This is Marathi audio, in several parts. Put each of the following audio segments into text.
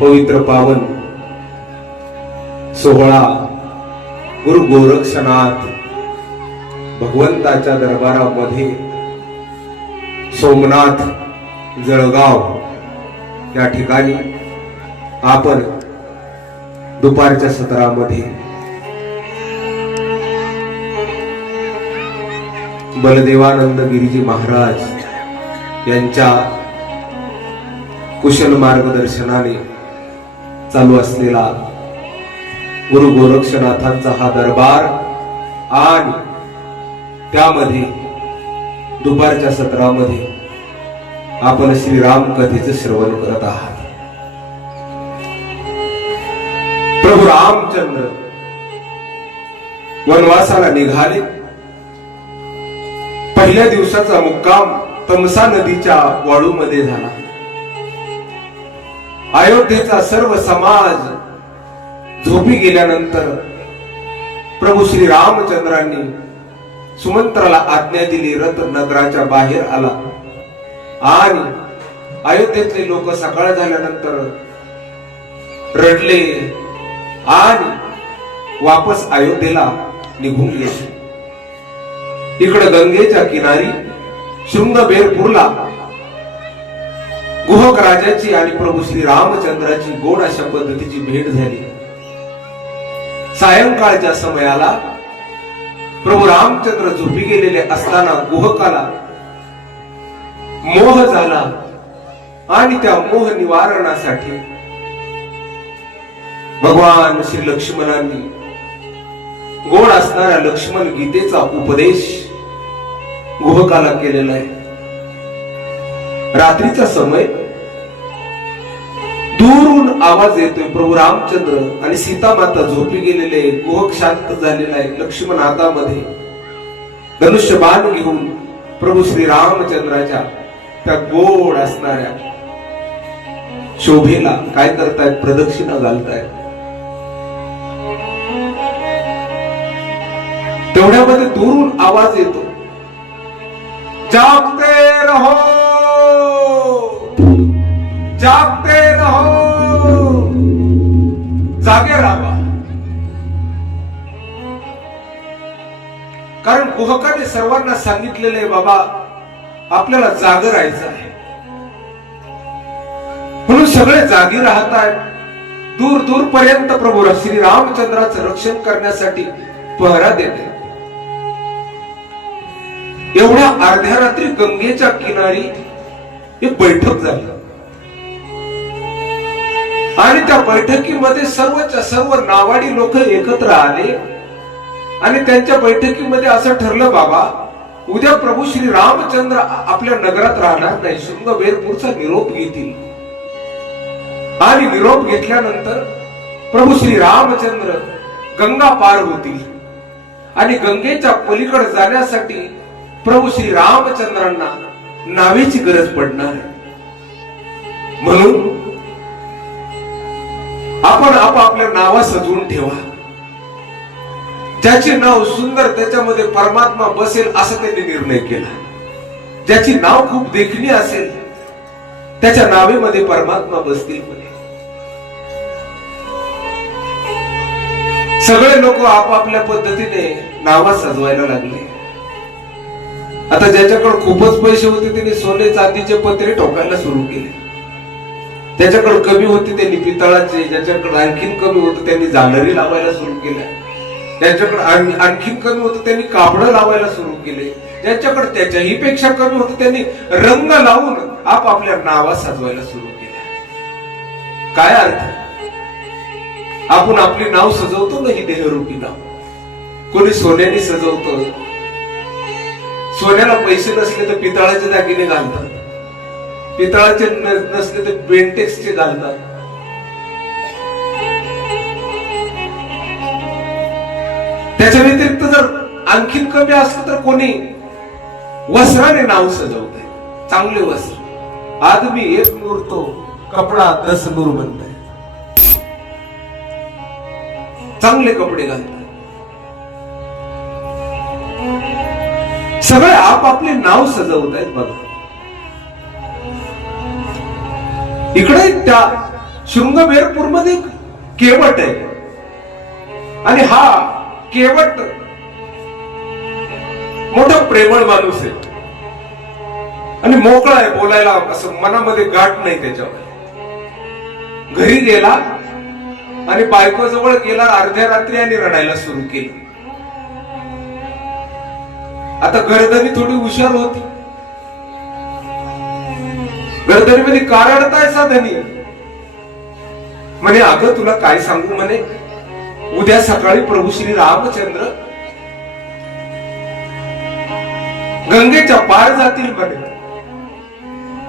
पवित्र पावन सोहळा गुरु गोरक्षनाथ भगवंताच्या दरबारामध्ये सोमनाथ जळगाव या ठिकाणी आपण दुपारच्या सत्रामध्ये बलदेवानंद गिरीजी महाराज यांच्या कुशल मार्गदर्शनाने चालू असलेला गुरु गोरक्षनाथांचा हा दरबार आणि त्यामध्ये दुपारच्या सत्रामध्ये आपण श्रीराम कथेचं श्रवण करत आहात. प्रभू रामचंद्र वनवासाला निघाले. पहिल्या दिवसाचा मुक्काम तमसा नदीच्या वाळूमध्ये झाला. अयोध्येचा सर्व समाज झोपी गेल्यानंतर प्रभू श्री रामचंद्रांनी सुमंत्राला आज्ञा दिली. रथ नगराच्या बाहेर आला आणि अयोध्येतले लोक सकाळ झाल्यानंतर रडले आणि वापस अयोध्येला निघून गेले. इकडे गंगेच्या किनारी शृंगबेरपूरला गुहक राजाची आणि प्रभू श्री रामचंद्राची गोड अशा पद्धतीची भेट झाली. सायंकाळच्या समयाला प्रभू रामचंद्र झोपी गेलेले असताना गुहकाला मोह झाला आणि त्या मोह निवारणासाठी भगवान श्री लक्ष्मणांनी गोड असणाऱ्या लक्ष्मण गीतेचा उपदेश गुहकाला केलेला आहे. रात्रीचा समय दूरून आवाज येतोय. प्रभू रामचंद्र आणि सीता माता झोपी गेलेले. गुहक शांत झालेला आहे. लक्ष्मण हातामध्ये धनुष्य बाण घेऊन प्रभू श्री रामचंद्राच्या त्या गोड असणाऱ्या शोभेला काय करतायत? प्रदक्षिणा घालतायत. तेवढ्यामध्ये दूरून आवाज येतो, जागते रहो, जागते रहो, जागे राहा. कारण गुहकाने सर्वांना सांगितलेले बाबा आपल्याला जाग राहायचं आहे. म्हणून सगळे जागी राहत आहेत. दूर दूर पर्यंत प्रभू श्री रामचंद्राचं रक्षण करण्यासाठी पहरा देते. एवढ्या अर्ध्या रात्री गंगेच्या किनारी एक बैठक झाली आणि त्या बैठकीमध्ये सर्वच्या सर्व नावाडी लोक एकत्र आले आणि त्यांच्या बैठकीमध्ये असं ठरलं, बाबा उद्या प्रभू श्री रामचंद्र आपल्या नगरात राहणार नाही. शृंगबेरपूरचा निरोप घेतील आणि निरोप घेतल्यानंतर प्रभू श्री रामचंद्र गंगा पार होतील आणि गंगेच्या पलीकडे जाण्यासाठी प्रभू श्री रामचंद्रांना नावेची गरज पडणार आहे. म्हणून आपण आपापल्या नावा सजवून ठेवा. ज्याचे नाव सुंदर त्याच्यामध्ये परमात्मा बसेल असा त्यांनी निर्णय केला. ज्याची नाव खूप देखणी असेल त्याच्या नावेमध्ये परमात्मा बसतील. सगळे लोक आपापल्या पद्धतीने नावा सजवायला लागले. आता ज्याच्याकडे खूपच पैसे होते त्यांनी सोने चांदीचे पत्रे ठोकायला सुरू केले. ज्याच्याकडे कमी होते त्यांनी पितळाचे, ज्याच्याकडे आणखीन कमी होतं त्यांनी झालरी लावायला सुरू केल्या, ज्याच्याकडे आणखीन कमी होतं त्यांनी कापडं लावायला सुरू केले, ज्याच्याकडे त्याच्याही पेक्षा कमी होतं त्यांनी रंग लावून आपापल्या नावा सजवायला सुरू केल्या. काय अर्थ? आपण आपली नाव सजवतो ना, ही देहरूपी नाव. कोणी सोन्याने सजवतो. सोन्याला पैसे नसले तर पितळाचे दागिने घालतात, पितळाचे नसले तर बेंटेक्सचे घालतात. त्याच्या व्यतिरिक्त जर आणखीन कमी असलं तर कोणी वस्त्राने नाव सजवतंय. चांगले वस्त्र. आदमी एक नूर तो कपडा 10 नूर बनताय. चांगले कपडे घालतात. सगळे आपापले नाव सजवत आहेत. बघा इकडे त्या शृंगवेरपूर मध्ये केवट आहे आणि हा केवट मोठा प्रेमळ माणूस आहे आणि मोकळा आहे, बोलायला असं मनामध्ये गाठ नाही त्याच्यावर. घरी गेला आणि बायको जवळ गेला अर्ध्या रात्री आणि रडायला सुरू केली. आता गर्दनी थोडी हुशार होती. गर्दनी मध्ये का रडताय सा धनी? म्हणे अगं तुला काय सांगू म्हणे, उद्या सकाळी प्रभू श्री रामचंद्र गंगेच्या पार जातील म्हणे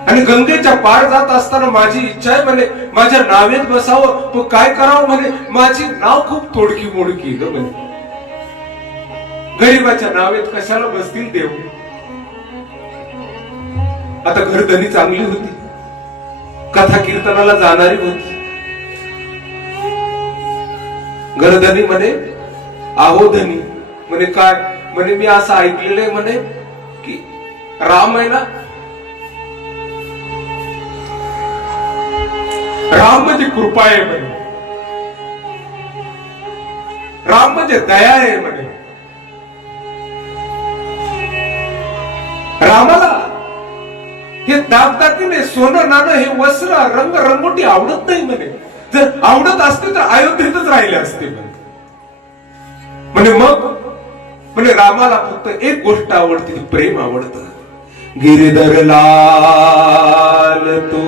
आणि गंगेच्या पार जात असताना माझी इच्छा आहे म्हणे माझ्या नावेत बसावं, पण काय करावं म्हणे माझी नाव खूप तोडकी मोडकी ग म्हणे. गरीबाच्या नावेत कशाला बसतील देव. आता घरधनी चांगली होती, कथा कीर्तनाला जाणारी होती. घरधनी म्हणे आहो धनी म्हणे काय म्हणे मी असं ऐकलेलं आहे म्हणे की राम आहे ना, राम म्हणजे कृपा आहे म्हणे, राम म्हणजे दया आहे म्हणे. रामाला हे दागदागिने सोनं नाणं हे वस्त्र रंग रंगोटी आवडत नाही म्हणे. जर आवडत असते तर अयोध्येतच राहिले असते म्हणे. मग म्हणे रामाला फक्त एक गोष्ट आवडते, ती प्रेम आवडतं. गिरधर लाल तो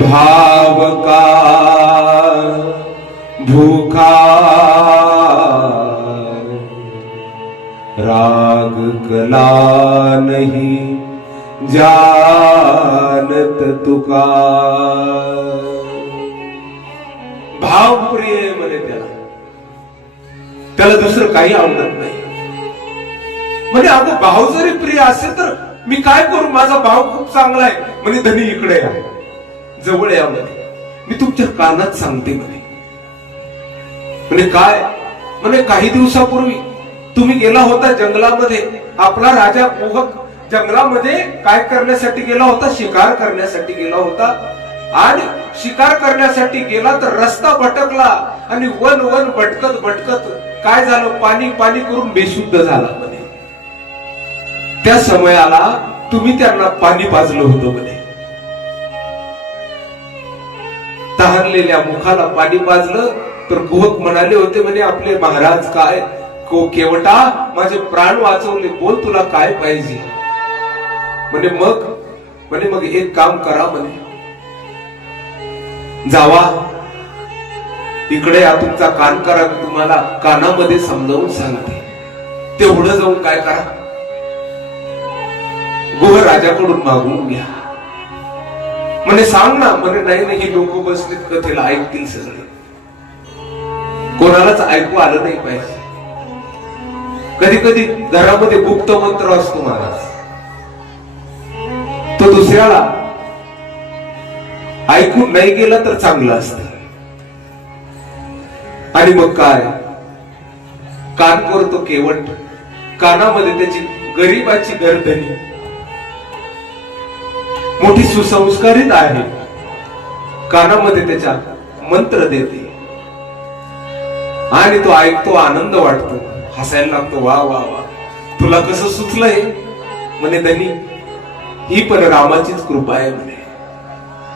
भाव का भूखा राग कला नहीं जानत तुका. भाव प्रिय म्हणे त्याला दुसरं काही आवडत नाही म्हणे. अगं भाव जरी प्रिय असेल तर मी काय करू, माझा भाव खूप चांगला आहे म्हणे. धनी इकडे या, जवळ या म्हणे, मी तुमच्या कानात सांगते म्हणे. म्हणे काय म्हणे काही दिवसापूर्वी तुम्ही गेला होता जंगलामध्ये, आपला राजा मोहक जंगलामध्ये काय करण्यासाठी गेला होता, शिकार करण्यासाठी गेला होता. आणि शिकार करण्यासाठी गेला तर रस्ता भटकला आणि वन वन भटकत भटकत काय झालं, पाणी पाणी करून बेशुद्ध झाला म्हणे. त्या समयाला तुम्ही त्यांना पाणी पाजलं होतं म्हणे. तहानलेल्या मुखाला पाणी पाजलं तर गुहक म्हणाले होते म्हणे आपले महाराज काय केवटा माझे प्राण वाचवले, बोल तुला काय पाहिजे म्हणे. मग एक काम करा म्हणे, जावा इकडे या, तुमचा कान करा, तुम्हाला कानामध्ये समजावून सांगते. तेवढं जाऊन काय करा, गुह राजाकडून मागून घ्या म्हणे. सांग ना म्हणे. नाही ही लोक बसलीत कथेला, ऐकतील सगळे, कोणालाच ऐकू आलं नाही पाहिजे. कधी कधी घरामध्ये गुप्त मंत्र असतो महाराज, तो दुसऱ्याला ऐकून नाही गेला तर चांगलं असतं. आणि मग काय, कान करतो केवट, कानामध्ये त्याची गरीबाची गर्दनी मोठी सुसंस्कारित आहे, कानामध्ये त्याच्या मंत्र देते आणि तो ऐकतो, आनंद वाटतो, हसायला लागतो. वा वा वा, तुला कसं सुचलंय म्हणे. धनी ही पण रामाचीच कृपा आहे म्हणे.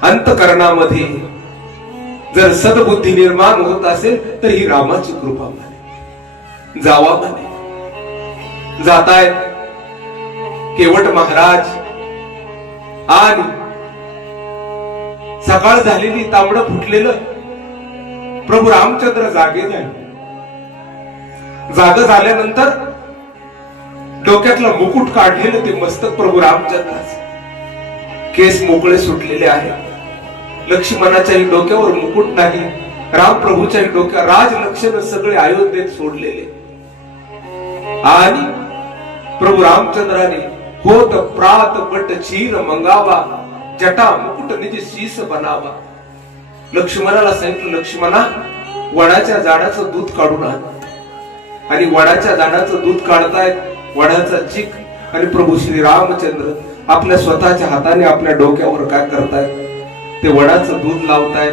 अंतकरणामध्ये जर सद्बुद्धी निर्माण होत असेल तर ही रामाची कृपा म्हणे. जावा म्हणे. जातायत केवट महाराज आणि सकाळ झालेली, तांबडं फुटलेलं. प्रभू रामचंद्र जागे झाले. जाग झाल्यानंतर डोक्यातला मुकुट काढलेलं ते मस्तक प्रभू रामचंद्राचे, केस मोकळे सुटलेले आहेत. लक्ष्मणाच्याही डोक्यावर मुकुट नाही, राम प्रभूच्याही डोक्यावर राजलक्षण सगळे अयोध्येत सोडलेले. आणि प्रभू रामचंद्राने होत प्रात बट चीर मंगावा, जटा मुकुट निज शीस बनावा. लक्ष्मणाला सांगितलं, लक्ष्मणा वडाच्या झाडाचं दूध काढून आण. आणि वडाच्या झाडाचं दूध काढतायत, वडाचा चिक, आणि प्रभू श्री रामचंद्र आपल्या स्वतःच्या हाताने आपल्या डोक्यावर काय करतायत, ते वडाचं दूध लावतायत.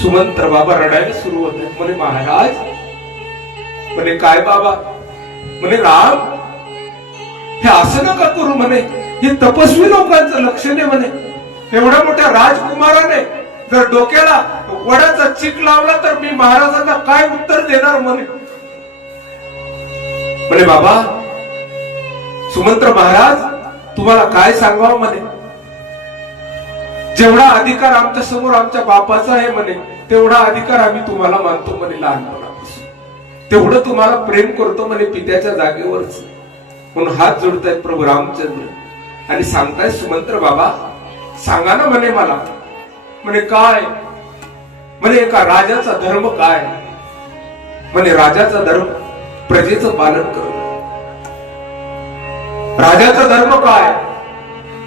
सुमंत्र बाबा रडायला सुरू होत आहेत. म्हणे महाराज, म्हणे काय बाबा, म्हणे राम हे असं नका करू, म्हणे हे तपस्वी लोकांचं लक्षण आहे. म्हणे एवढ्या मोठ्या राजकुमाराने जर डोक्याला वडाचा चिक लावला तर मी महाराजांना काय उत्तर देणार. म्हणे बाबा सुमंत्र महाराज, तुम्हाला काय सांगावं, म्हणे जेवढा अधिकार आमच्या समोर आमच्या बापाचा आहे, म्हणे तेवढा अधिकार आम्ही तुम्हाला मानतो. म्हणे लहानपणापासून तेवढं तुम्हाला प्रेम करतो, म्हणे पित्याच्या जागेवरच. म्हणून हात जोडतायत प्रभू रामचंद्र आणि सांगतायत, सुमंत्र बाबा सांगा ना म्हणे मला, म्हणे काय, म्हणे एका राजाचा धर्म काय. म्हणे राजाचा धर्म प्रजेचं पालन करणं. राजाचा धर्म काय,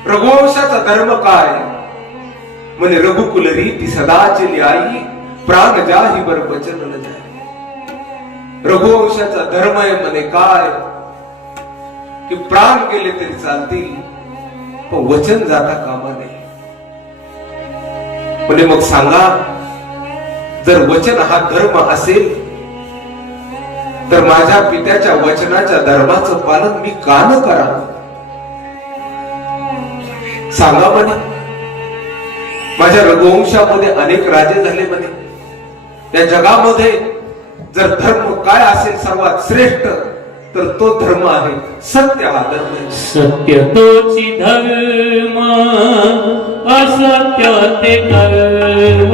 रघुवंशाचा धर्म काय. म्हणे रघुकुल रीती सदाची न्यायी प्राण जाही बर वचन न जाय. रघुवंशाचा धर्म आहे म्हणे काय, की प्राण गेले तरी चालतील पण वचन जाता कामा नये. म्हणे मग सांगा, जर वचन हा धर्म असेल तर माझ्या पित्याच्या वचनाच्या धर्माचं पालन मी का न करावं. सांगा म्हणे, माझ्या रघुवंशामध्ये अनेक राजे झाले म्हणे. त्या जगामध्ये जर धर्म काय असेल सर्वात श्रेष्ठ तर तो धर्म आहे सत्य. हा धर्म आहे. सत्य तोची धर्म, असत्य ते कर्म.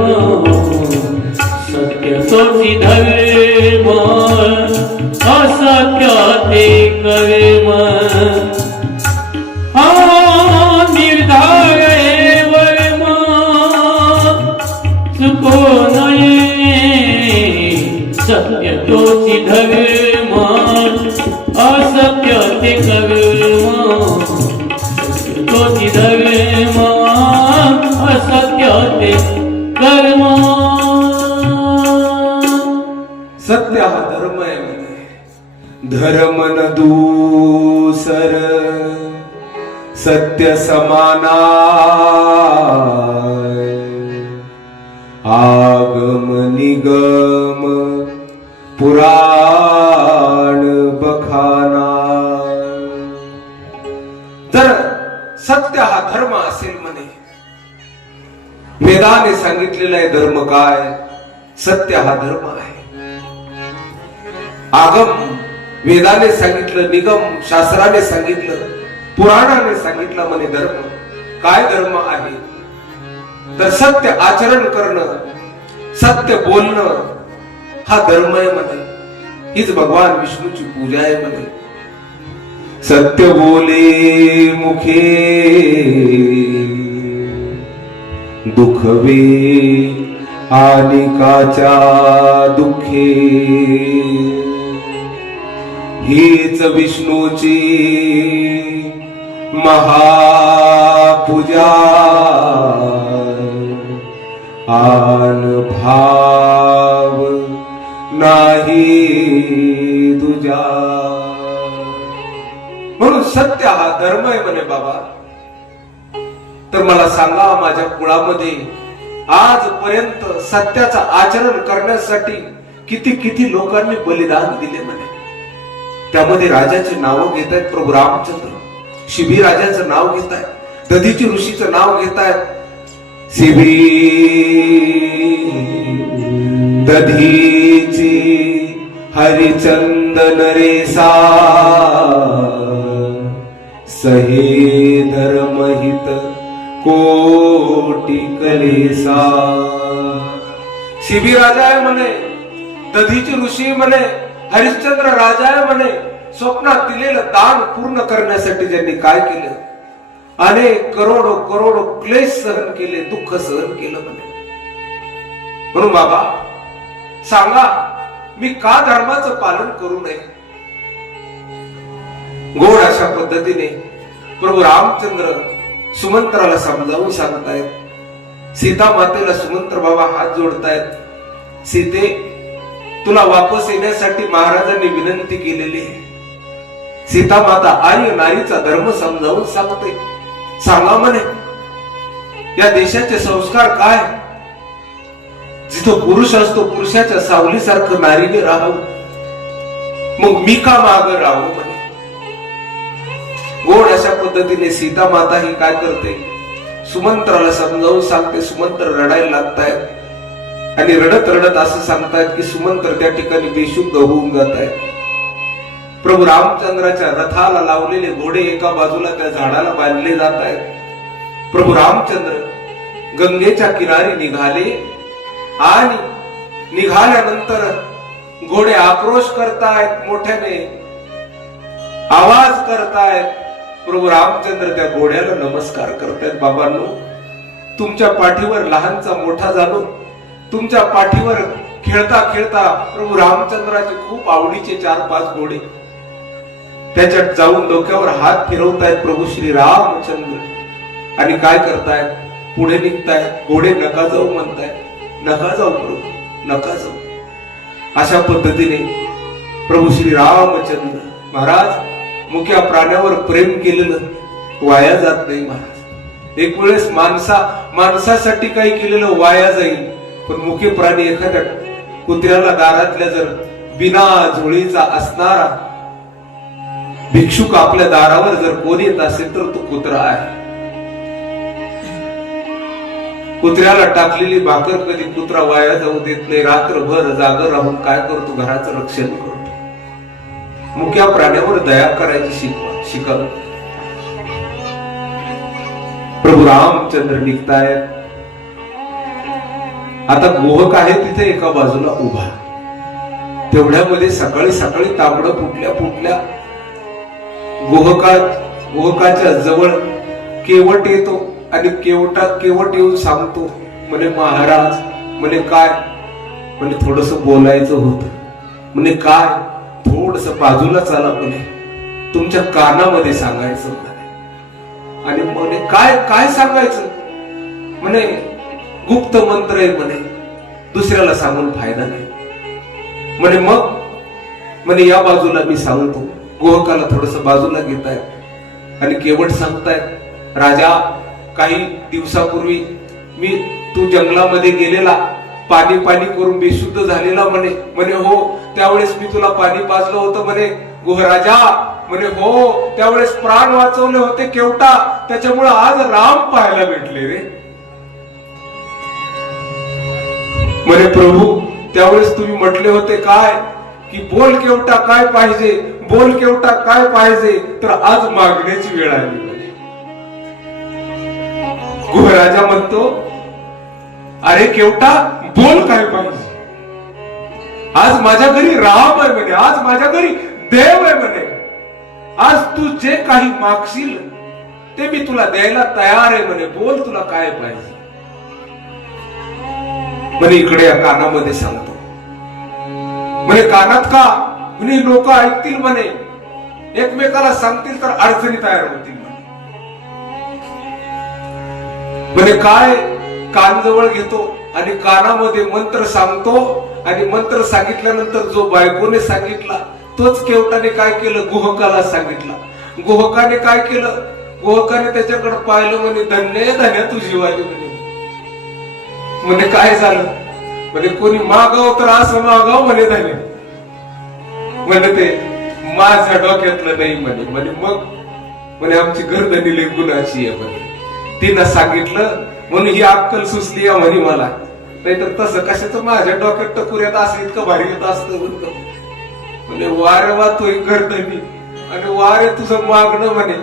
सत्य तोची धर्म, असत्य ते कर्म. हा निर्धार वर्म चुको नये. सत्य तोची धर्म, असत्य ते कर्म. सत्य तोची धर्म, असत्य ते कर्म. सत्य हा धर्म आहे म्हणे. धर्म न दूसर सत्य समाना. आगम निगम पुराण बखाना. जर सत्य हा धर्म असेल म्हणे, वेदाने सांगितलेला आहे धर्म काय, सत्य हा धर्म आहे. आगम वेदाने सांगितलं, निगम शास्त्राने सांगितलं, पुराणाने सांगितलं म्हणे धर्म काय धर्म आहे. तर सत्य आचरण करणं, सत्य बोलणं हा धर्म आहे म्हणे. हीच भगवान विष्णूची पूजा आहे म्हणे. सत्य बोले मुखे दुखवे आनिकाच्या दुःखे. हीच विष्णूची महापूजा. आन भाव नाही तुझा. म्हणून सत्य हा धर्म आहे म्हणे बाबा. तर मला सांगा, माझ्या कुळामध्ये आजपर्यंत सत्याचं आचरण करण्यासाठी किती किती लोकांनी बलिदान दिले म्हणे. त्यामध्ये राजाचे नाव घेत आहेत प्रभू रामचंद्र. शिबी राजाचं नाव घेत आहेत, दधीची ऋषीचं नाव घेत आहेत. शिबी दधीची हरिचंदन रेसा. सहे धर्महित कोटी कलेसा. शिबी राजा आहे म्हणे, दधीची ऋषी म्हणे, हरिश्चंद्र राजा आहे म्हणे. स्वप्नात दिलेलं दान पूर्ण करण्यासाठी ज्यांनी काय केलं, अनेक करोडो करोडो क्लेश सहन केले, दुःख सहन केलं म्हणे. म्हणून बाबा सांगा, मी का धर्माचं पालन करू नये. गोड अशा पद्धतीने प्रभू रामचंद्र सुमंत्राला समजावून सांगतायत. सीता मातेला सुमंत्र बाबा हात जोडतायत. सीते, तुला वापस येण्यासाठी महाराजांनी विनंती केलेली आहे. सीता माता आर्य नारीचा धर्म समजावून सांगते. सांगा म्हणे, या देशाचे संस्कार काय? जिथं पुरुष असतो पुरुषाच्या सावलीसारखं नारीने राहावं. मग मी का मागं राहावं म्हणे. गोड अशा पद्धतीने सीता माता ही काय करते, सुमंत्राला समजावून सांगते. सुमंत्र रडायला लागतायत आणि रडत रडत असं सांगतायत की सुमंत्र त्या ठिकाणी बेशुद्ध होऊन जात आहेत. प्रभू रामचंद्राच्या रथाला लावलेले घोडे एका बाजूला त्या झाडाला बांधले जात आहेत. प्रभू रामचंद्र गंगेच्या किनारी निघाले आणि निघाल्यानंतर घोडे आक्रोश करतायत, मोठ्याने आवाज करतायत. प्रभू रामचंद्र त्या घोड्याला नमस्कार करतायत. बाबांनो, तुमच्या पाठीवर लहानचा मोठा झालो, तुमच्या पाठीवर खेळता खेळता प्रभू रामचंद्राचे खूप आवडीचे 4-5 घोडे त्याच्यात जाऊन डोक्यावर हात फिरवतायत प्रभू श्री रामचंद्र आणि काय करतायत, पुढे निघतायत. घोडे नका जाऊ म्हणतायत. नका जाऊ प्रभू, नका जाऊ. अशा पद्धतीने प्रभू श्री रामचंद्र महाराज, मुक्या प्राण्यावर प्रेम केलेलं वाया जात नाही महाराज. एक वेळेस माणसासाठी काही केलेलं वाया जाईल, पण मुके प्राणी एखाद्या कुत्र्याला दारातल्या जर बिना झोळीचा असणारा भिक्षुक आपल्या दारावर जर कोण येत असेल तर तो कुत्रा आहे. कुत्र्याला टाकलेली भाकर कधी कुत्रा वाया जाऊ देत नाही. रात्रभर जागर राहून काय करतो, घराचं रक्षण करतो. मुक्या प्राण्यावर दया करायची शिकव. प्रभू रामचंद्र निघतायत. आता गोहक आहे तिथे एका बाजूला उभा. तेवढ्यामध्ये सकाळी सकाळी तांबडं फुटल्या गोहकाच्या जवळ केवट येतो आणि केवट येऊन सांगतो, म्हणे महाराज, म्हणे काय, म्हणे थोडस बोलायचं होतं. म्हणे काय, थोडस बाजूला चला, म्हणे तुमच्या कानामध्ये सांगायचं म्हणे. आणि म्हणे काय काय सांगायचं, म्हणे गुप्त मंत्र आहे म्हणे, दुसऱ्याला सांगून फायदा नाही म्हणे. मग म्हणे या बाजूला मी सांगतो. गोहकाला थोडस बाजूला घेतायत आणि केवट सांगतायत, राजा, काही दिवसापूर्वी तू जंगलामध्ये गेलेला, पाणी करून बेशुद्ध झालेला म्हणे. म्हणे हो, त्यावेळेस मी तुला पाणी पाजलं होतं म्हणे. गोहराजा म्हणे हो, त्यावेळेस प्राण वाचवले होते केवटा, त्याच्यामुळे आज राम पाहायला भेटले रे. म्हणे प्रभू, त्यावेळेस तुम्ही म्हटले होते काय की बोल केवटा काय पाहिजे, बोल केवटा काय पाहिजे, तर आज मागण्याची वेळ आली म्हणे. गोहराजा म्हणतो, अरे केवटा, बोल काय पाहिजे. आज माझ्या घरी राम आहे म्हणे, आज माझ्या घरी देव आहे म्हणे. आज तू जे काही मागशील ते मी तुला द्यायला तयार आहे म्हणे. बोल, तुला काय पाहिजे. म्हणे इकडे या कानामध्ये सांगतो. म्हणे कानात का, म्हणे लोक ऐकतील म्हणे, एकमेकाला सांगतील तर अडचणी तयार होतील म्हणे. काय, कान जवळ घेतो आणि कानामध्ये मंत्र सांगतो आणि मंत्र सांगितल्यानंतर जो बायकोने सांगितला तोच केवटाने काय केलं, गोहकाला सांगितला. गोहकाने काय केलं, गोहकाने त्याच्याकडे पाहिलं. म्हणे धन्य धन्य तू जीवाली म्हणे. म्हणे काय झालं, म्हणे कोणी मागाव तर असं मागाव म्हणे धन्य. म्हणे ते माझ्या डोक्यातलं नाही म्हणे. म्हणे मग, म्हणे आमची गर्दनी लई गुणाची आहे म्हणे. तिनं सांगितलं म्हणून ही अक्कल सुचली आहे म्हणे मला, नाहीतर तसं कशाचं माझ्या डोक्यात टकुऱ्यात असं इतकं भारी येत असतं म्हणतो. म्हणजे वारे वाहतोय गर्दनी आणि वारे तुझं मागणं म्हणे.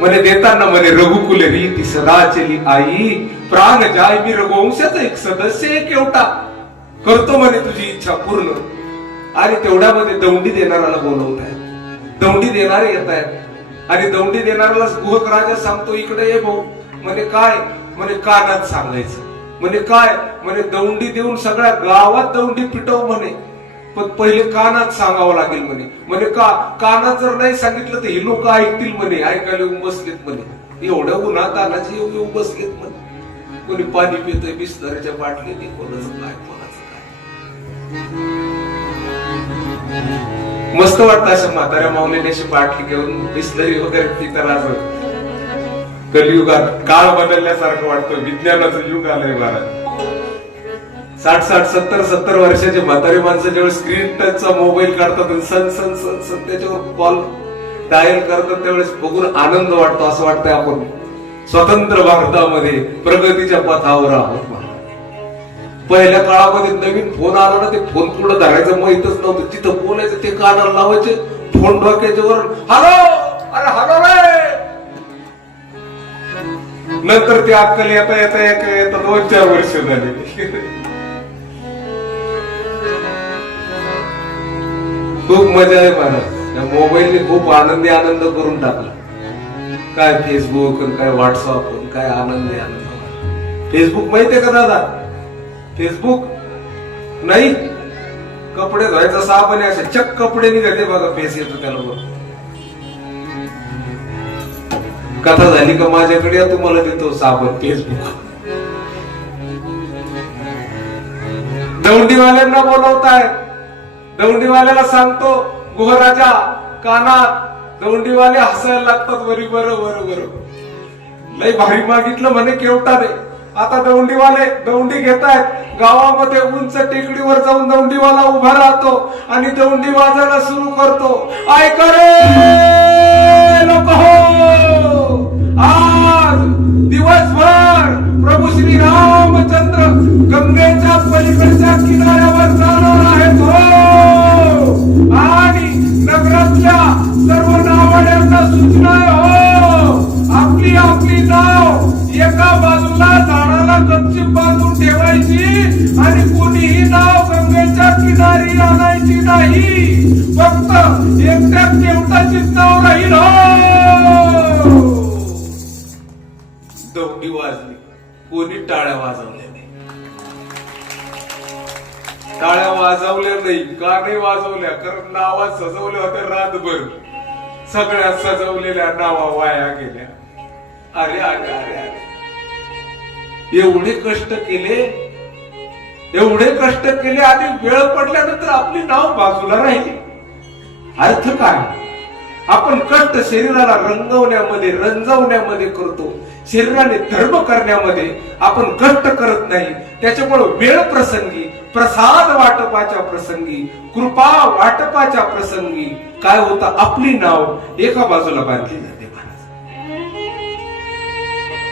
म्हणे देताना म्हणे रघुकुल रीती सदा चली आई, प्राण जाय मी रघुवंशाचा एक सदस्य आहे केवटा, करतो म्हणे तुझी इच्छा पूर्ण. आणि तेवढ्यामध्ये दौंडी देणाऱ्याला बोलवत आहेत. दौंडी देणारे येत आहेत आणि दौंडी देणाऱ्याला गोहक राजा सांगतो, इकडे ये भाऊ. म्हणे काय, म्हणे कानात सांगायचं. म्हणे काय, म्हणे दौंडी देऊन सगळ्या गावात दौंडी पिटव म्हणे, पण पहिले कानात सांगावं लागेल म्हणे. म्हणे कानात जर नाही सांगितलं तर हे लोक ऐकतील म्हणे, ऐकायला येऊन बसलेत म्हणे. एवढ्या उन्हात तानाचे येऊन बसलेत म्हणे. कोणी पाणी पितोय बिस्लरीच्या बाटलीने, कोणाचं काय कोणाचं काय. मस्त वाटतं असं म्हाताऱ्या माऊलीने अशी बाटली घेऊन बिस्लरी वगैरे पिताना. कलियुगात काळ बदलल्यासारखं वाटतं, विज्ञानाचं युग आलंय महाराज. 60-70 वर्षाचे म्हातारे माणसं जेव्हा स्क्रीन टचचा मोबाईल काढतात आणि सन सन सन सन त्याच्यावर कॉल डायल करतात त्यावेळेस बघून आनंद वाटतो. असं वाटतंय आपण स्वतंत्र भारतामध्ये प्रगतीच्या पथावर आहोत. पहिल्या काळामध्ये नवीन फोन आला ना, ते फोन पुढे धरायचं माहितच नव्हतं. जिथं बोलायचं ते कानाला लावायचे, फोन डोक्याच्या वर, हॅलो, अरे हॅलो रे. नंतर ते अक्कल येता 2-4 वर्ष झाली. खूप मजा आहे महाराज. मोबाईलने खूप आनंद करून टाकला. काय फेसबुक, काय व्हॉट्सअप, काय आनंद. फेसबुक माहितीये का दादा? फेसबुक नाही, कपडे धुवायचा साबण आहे, असे चक कपडे निघते बघा, फेस येतो त्याला बघ. कथा झाली का माझ्याकडे या, तुम्हाला देतो साबण फेसबुक. दौंडीवाल्यांना बोलवताय, दौंडीवाल्याला सांगतो गुहराजा कानात. दौंडीवाले हसायला लागतात, वरी बरं लय भारी मागितलं म्हणे केवटा रे. आता दौंडीवाले दौंडी घेतायत. गावामध्ये उंच टेकडीवर जाऊन दौंडीवाला उभा राहतो आणि दौंडी वाजायला सुरू करतो. ऐका रे लोक हो, आज दिवसभर प्रभू श्री रामचंद्र गंगेच्या पलीकडच्या किनाऱ्यावर जाणार आहेत हो. आणि नगरातल्या सर्व नावाड्यांना सूचना आहे हो, आपली आपली नाव एका बाजूला झाडाला गपचीप बांधून ठेवायची आणि कोणीही नाव गंगेच्या किनारी आणायची नाही. फक्त एकट्या केवटाचीच नाव राहील हो. दौंडी वाजली, कोणी टाळ्या वाजवल्या नाही. टाळ्या वाजवल्या नाही का नाही वाजवल्या? कारण नावा सजवल्या होत्या रातभर. सगळ्या सजवलेल्या नावा वाया गेल्या. अरे अरे अरे अरे, एवढे कष्ट केले आणि वेळ पडल्यानंतर आपली नाव बाजूला राहिली. अर्थ काय? आपण कष्ट शरीराला रंजवण्यामध्ये करतो, शरीराने धर्म करण्यामध्ये आपण कष्ट करत नाही. त्याच्यामुळे वेळ प्रसंगी, प्रसाद वाटपाच्या प्रसंगी, कृपा वाटपाच्या प्रसंगी काय होतं, आपली नाव एका बाजूला बांधली जाते महाराज.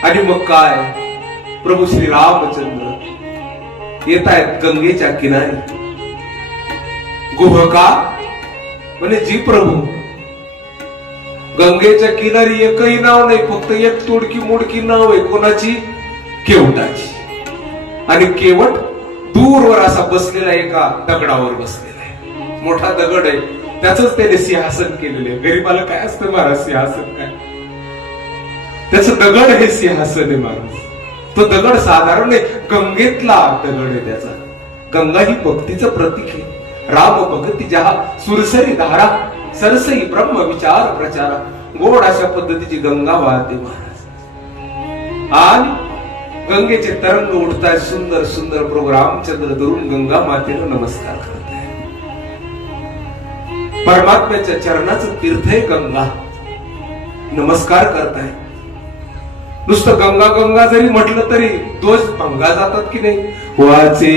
आणि मग काय, प्रभू श्री रामचंद्र येत आहेत गंगेच्या किनारी. गुहका म्हणजे जी प्रभू. गंगेच्या किनारी एकही नाव नाही, फक्त एक तोडकी मोडकी नाव आहे. कोणाची? केवटाची. आणि केवट दूरवर असा बसलेला, एका दगडावर बसलेला आहे. मोठा दगड आहे, त्याच त्याने सिंहासन केलेले आहे. गरीबाला काय असतं महाराज सिंहासन? काय त्याच दगड हे सिंहासन आहे महाराज. तो दगड साधारण गंगेतला दगड आहे त्याचा. गंगा ही भक्तीचं प्रतीक आहे. राम भक्ती जहा सुरसरी धारा, सरसई ब्रह्म विचार प्रचारा. गोड अशा पद्धतीची गंगा वाहते महाराज. आणि गंगेचे तरंग उडताय, सुंदर सुंदर. प्रभू रामचंद्र धरून गंगा मातेला नमस्कार करताय. परमात्म्याच्या चरणाचं तीर्थ आहे गंगा. नमस्कार करताय. नुसतं गंगा गंगा जरी म्हटलं तरी दोष भंगा जातात की नाही? वाचे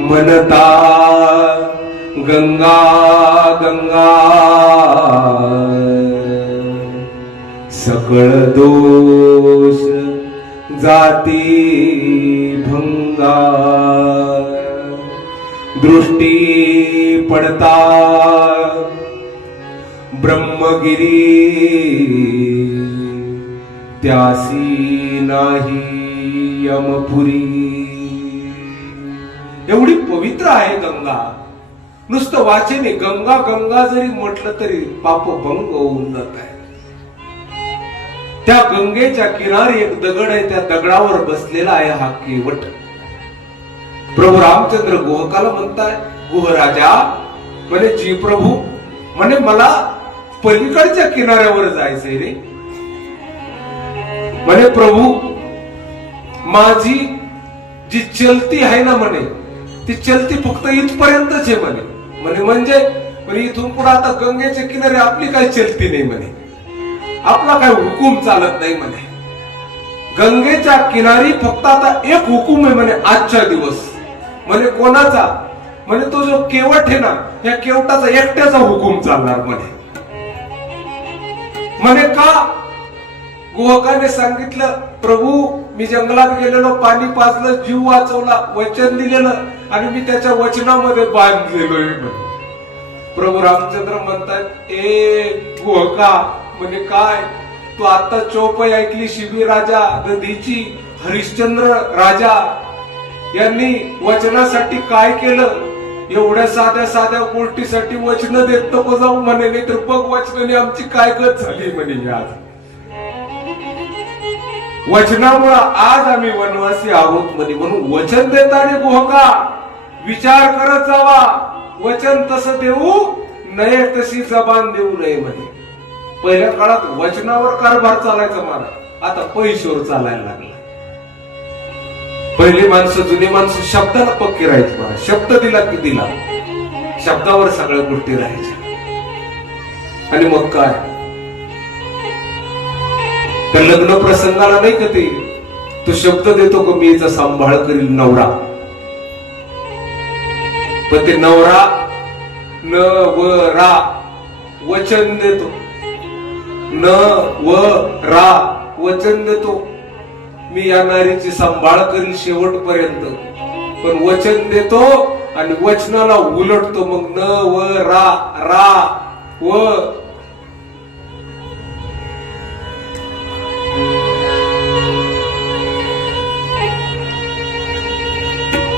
मनता गंगा गंगा, सकळ दोष जाती भंगा. दृष्टी पडता ब्रह्मगिरी, त्यासी नाही यमपुरी. एवढी पवित्र आहे गंगा. नुसतं वाचेने गंगा गंगा जरी म्हटलं तरी पाप भंग होऊन जात आहे. त्या गंगेच्या किनारी एक दगड आहे, त्या दगडावर बसलेला आहे हा केवट. प्रभू रामचंद्र गोहकाला म्हणताय, गुहराजा म्हणे जी प्रभू म्हणे मला पलीकडच्या किनाऱ्यावर जायचंय रे. म्हणे प्रभू माझी जी चलती आहे ना म्हणे, ती चलती फक्त इथपर्यंतच आहे म्हणे. म्हणजे इथून पुढे आता गंगेच्या किनारे आपली काही चलती नाही म्हणे. आपला काय हुकूम चालत नाही म्हणे. गंगेच्या किनारी फक्त आता एक हुकूम आहे म्हणे आजच्या दिवस. म्हणे कोणाचा? म्हणे तो जो केवट आहे ना, या केवटाचा एकट्याचा हुकूम चालणार म्हणे. म्हणे का? गुहकाने सांगितलं, प्रभू मी जंगलात गेलेलो, पाणी पाजलं, जीव वाचवला, वचन दिलेलं आणि मी त्याच्या वचनामध्ये बांधलेलोय म्हणे. प्रभू रामचंद्र म्हणतात, ए गुहका, म्हणे काय? तू आता चोप ऐकली शिबी राजा दधीची, हरिश्चंद्र राजा यांनी वचनासाठी काय केलं? एवढ्या साध्या साध्या गोष्टीसाठी वचन देत नको जाऊ म्हणे, नाही तर बघ वचनाने आमची काय गत झाली म्हणे. आज वचनामुळे आज आम्ही वनवासी आहोत म्हणे. म्हणून वचन देताना गुहका विचार करत जावा, वचन तसं देऊ नये, तशी जबान देऊ नये म्हणे. पहिल्या काळात वचनावर कारभार चालायचा मला, आता पैशावर चालायला लागला. पहिली माणसं, जुनी माणसं शब्दाला पक्की राहायची. मला शब्द दिला की दिला, शब्दावर सगळ्या गोष्टी राहायच्या. आणि मग काय, त्या लग्न प्रसंगाला नाही का ते, तो शब्द देतो का मी याचा सांभाळ करील नवरा. पण ते नवरा न व रा वचन देतो, न व रा वचन देतो, मी या नारीची सांभाळ करील शेवटपर्यंत. पण वचन देतो आणि वचनाला उलटतो. मग न व रा, रा व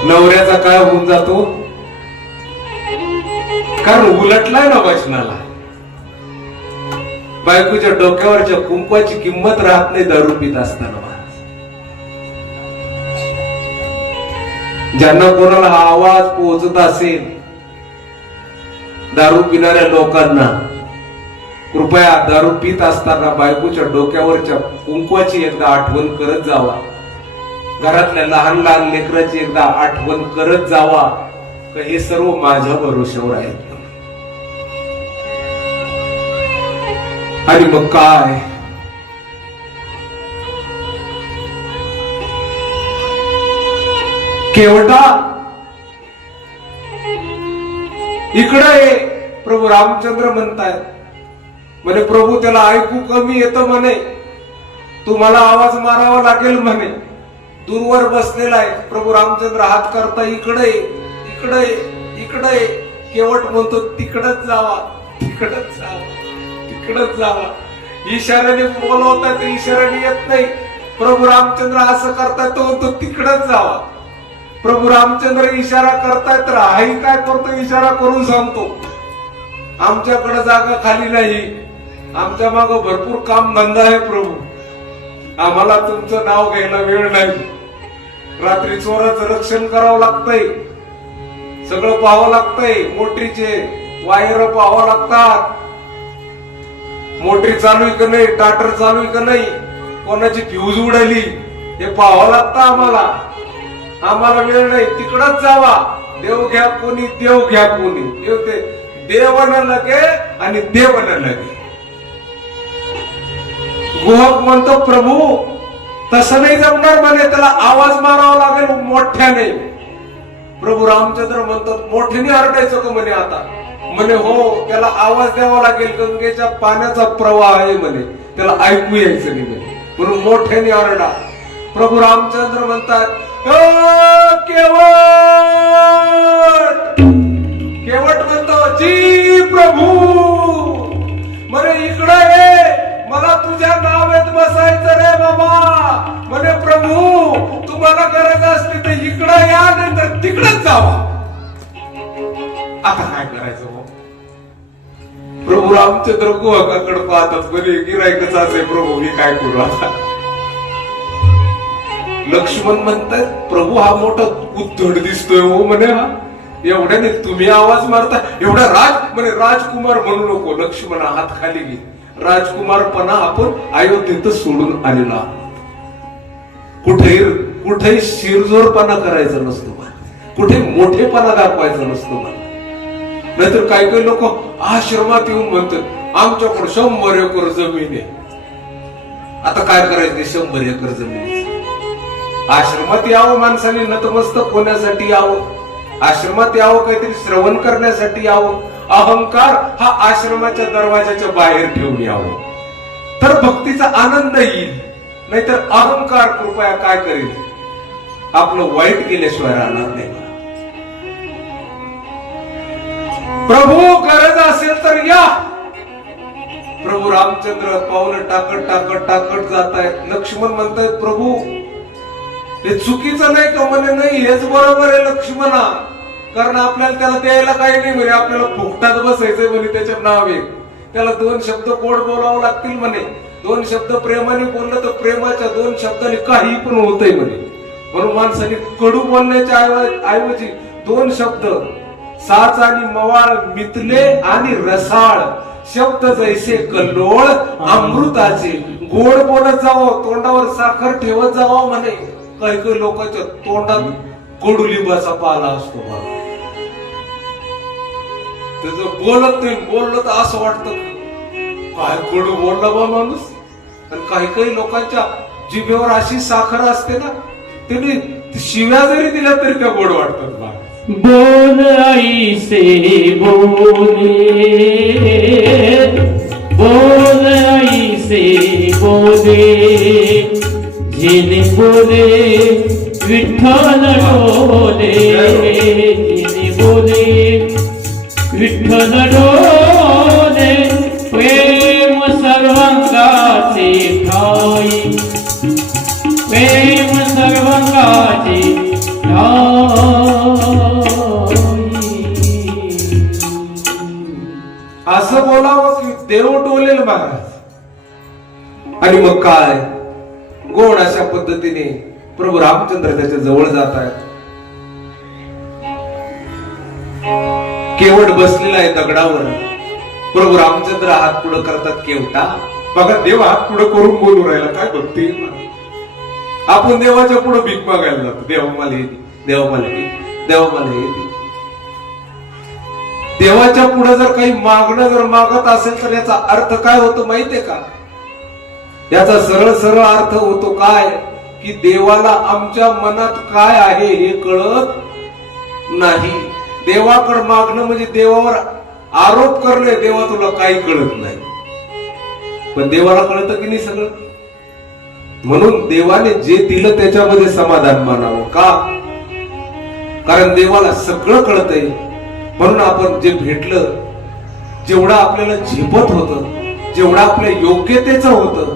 नवऱ्याचा काय होऊन जातो? कारण उलटलाय ना वचनाला. बायकोच्या डोक्यावरच्या कुंकवाची किंमत राहत नाही दारू पित असताना. ज्यांना कोणाला हा आवाज पोहोचत असेल दारू पिणाऱ्या लोकांना, कृपया दारू पित असताना बायकोच्या डोक्यावरच्या कुंकवाची एकदा आठवण करत जावा. घरातल्या लहान लहान लेकराची एकदा आठवण करत जावा का हे सर्व माझ्या भरोश्यावर आहेत. आणि मग काय, केवटा इकडे प्रभू रामचंद्र म्हणतायत. म्हणे प्रभू त्याला ऐकू कमी येतं म्हणे, तुम्हाला आवाज मारावा लागेल म्हणे. दूरवर बसलेला आहे. प्रभू रामचंद्र हात करता, इकडे इकडे इकडे. केवट म्हणतो तिकडच जावा, तिकडच जावा, तिकडच जावा. इशाऱ्याने बोलवतात, इशाऱ्याने येत नाही. प्रभू रामचंद्र असं करतायत, तो म्हणतो तिकडच जावा. प्रभू रामचंद्र इशारा करतायत, तर आई काय करतो? इशारा करून सांगतो, आमच्याकडे जागा खाली नाही, आमच्या माग भरपूर काम धंदा आहे प्रभू, आम्हाला तुमचं नाव घ्यायला वेळ नाही. रात्री चोराचं रक्षण करावं लागतंय, सगळं पाहावं लागतंय, मोटरीचे वायर पाहावं लागतात, मोटरी चालू आहे का नाही, टाटर चालू आहे का नाही, कोणाची फ्यूज उडाली हे पाहावं लागतं आम्हाला. आम्हाला वेळ नाही, तिकडच जावा. देव घ्या कोणी, देव घ्या कोणी. देव न लगे आणि देव न लगे. गुहक म्हणतो प्रभू तसं नाही जमणार म्हणे, त्याला आवाज मारावा लागेल मोठ्याने. प्रभू रामचंद्र म्हणतात मोठ्याने आरडायचं का म्हणे आता? म्हणे हो, त्याला आवाज द्यावा लागेल, गंगेच्या पाण्याचा प्रवाह आहे म्हणे, त्याला ऐकू यायचं नाही म्हणे, म्हणून मोठ्याने आरडा. प्रभू रामचंद्र म्हणतात केवट. केवट म्हणतो जी प्रभू. म्हणे इकडे ये, मला तुझ्या नावेत बसायचं रे बाबा. म्हणे प्रभू तुम्हाला गरज असली तर इकडे या, नाही तर तिकडेच जावा. आता काय करायचं? प्रभू रामचंद्र गुहकाकडे पाहतात, म्हणे गिरायकच असे प्रभू, मी काय करू आता? लक्ष्मण म्हणतात प्रभू हा मोठा उद्धड दिसतोय हो म्हणे, हा एवढ्याने तुम्ही आवाज मारता, एवढा राज म्हणे, राजकुमार म्हणू नको. लक्ष्मण हात खाली घे. राजकुमारपणा आपण अयोध्येतच सोडून आलेला आहोत. कुठेही शिरजोरपणा करायचा नसतो मला, कुठे मोठेपणा दाखवायचा नसतो मला. नाहीतर काही काही लोक आश्रमात येऊन म्हणतात आमच्याकडे 100 एकर जमीन आहे, आता काय करायचं ते 100 एकर जमिनीचं. आश्रमात यावं माणसाने नतमस्तक होण्यासाठी यावं, आश्रमात यावं काहीतरी श्रवण करण्यासाठी यावं. अहंकार हा आश्रमाच्या दरवाजाच्या बाहेर ठेवून यावं, तर भक्तीचा आनंद येईल. नाहीतर अहंकार कृपया काय करेल, आपलं वाईट केल्याशिवाय राहणार नाही. प्रभू गरज असेल तर या. प्रभू रामचंद्र पावलं टाकत टाकत टाकत जात आहेत. लक्ष्मण म्हणतायत प्रभू हे चुकीचं नाही का? म्हणे नाही, हेच बरोबर आहे लक्ष्मणा, कारण आपल्याला त्याला द्यायला काही नाही म्हणे, आपल्याला फुकटात बसायचंय म्हणे. त्याच्या नावे त्याला 2 शब्द गोड बोलावं लागतील म्हणे. 2 शब्द प्रेमाने बोललं तर प्रेमाच्या 2 शब्दाने काही पण होतंय म्हणे. म्हणून माणसाने कडू बोलण्याच्या ऐवजी 2 शब्द साच आणि मवाळ मितले आणि रसाळ शब्द जैसे कल्लोळ अमृताचे गोड बोलत जावं, तोंडावर साखर ठेवत जावं म्हणे. काही काही लोकांच्या तोंडात कडुलिंबाचा पाला असतो बघा. त्याचं बोलत नाही, बोललं तर असं वाटतं काय कडू बोलला बा माणूस. आणि काही काही लोकांच्या जिभेवर अशी साखर असते ना, त्यांनी शिव्या जरी दिल्या तरी त्या गोड वाटतात बा. बोल आई से बोले, बोल आई से बोले, जिने बोले विठ्ठल डोले, जिने बोले विठ्ठल डोले. प्रेम सर्वांगाचे ठाई, प्रेम सर्वांगाचे ठाई. असं बोलावं की देव डोलेल महाराज. आणि मग काय गोड अशा पद्धतीने प्रभू रामचंद्र त्याच्या जवळ जात आहेत. केवट बसलेला आहे दगडावर. प्रभू रामचंद्र हात पुढे करतात. केवटा बघा, देव हात पुढे करून बोलू राहिला. काय भक्ती. आपण देवाच्या पुढे भीक मागायला जातो. देव मला हे, देव मला हे, देव मला हे. देवाच्या पुढे जर काही मागणं जर मागत असेल तर याचा अर्थ काय होतो माहितीये का? याचा सरळ सरळ अर्थ होतो काय, की देवाला आमच्या मनात काय आहे हे कळत नाही. देवाकडे मागणं म्हणजे देवावर आरोप करणे. देवा तुला काही कळत नाही, पण देवाला कळतं की नाही सगळं. म्हणून देवाने जे दिलं त्याच्यामध्ये समाधान मानावं. का? कारण देवाला सगळं कळतंय. म्हणून आपण जे भेटलं, जेवढं आपल्याला झेपत होतं, जेवढं आपल्या योग्यतेचं होतं,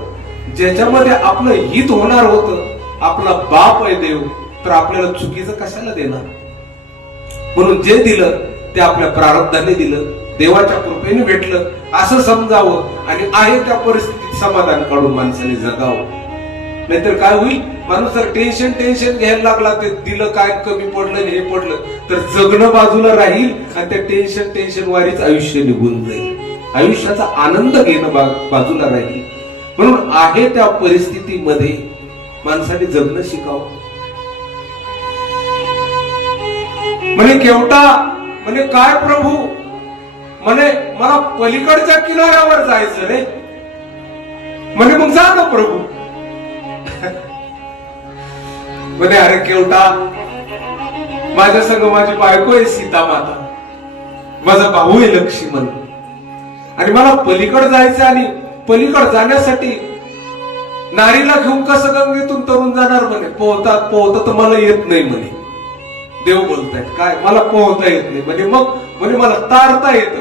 ज्याच्यामध्ये आपलं हित होणार होतं, आपला बाप आहे देव, तर आपल्याला चुकीचं कशाला देणार. म्हणून जे दिलं ते आपल्या प्रारब्धाने दिलं, देवाच्या कृपेने भेटलं असं समजावं आणि आहे त्या परिस्थितीत समाधान काढून माणसाने जगावं. नाहीतर काय होईल, माणूस जर टेन्शन घ्यायला लागला, ते दिलं काय कमी पडलं हे पडलं, तर जगणं बाजूला राहील आणि त्या टेन्शन वारीच आयुष्य निघून जाईल. आयुष्याचा आनंद घेणं बाजूला राहील. म्हणून आहे त्या परिस्थितीमध्ये माणसाने जगणं शिकावं. म्हणे केवटा म्हणे काय प्रभू, म्हणे मला पलीकडच्या किनाऱ्यावर जायचं रे. म्हणे मग जा ना प्रभू. म्हणे अरे केवटा, माझ्या संग माझी बायको आहे सीता माता, माझा भाऊ आहे लक्ष्मण, आणि मला पलीकड जायचं. आणि पलीकड जाण्यासाठी नारीला घेऊन कसं गंगेतून तरुण जाणार. म्हणे पोहता तर मला येत नाही म्हणे. देव बोलतायत काय, मला पोहता येत नाही म्हणे. मग म्हणे मला तारता येत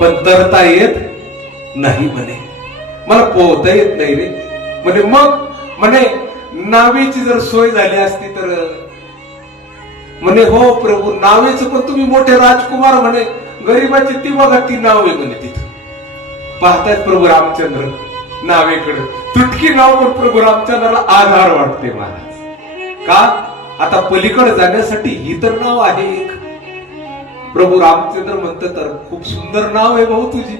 पण तरता येत नाही म्हणे. मला पोहता येत नाही रे. म्हणे मग म्हणे नावेची जर सोय झाली असती तर. म्हणे हो प्रभू, नावेचं पण तुम्ही मोठे राजकुमार म्हणे, गरीबाची ती बघा ती नाव आहे म्हणे. तिथं पाहतायत प्रभू रामचंद्र नावेकडे, तुटकी नाव, पण प्रभू रामचंद्राला आधार वाटते महाराज. का? आता पलीकडे जाण्यासाठी ही तर नाव आहे एक. प्रभू रामचंद्र म्हणतात तर खूप सुंदर नाव आहे भाऊ तुझी.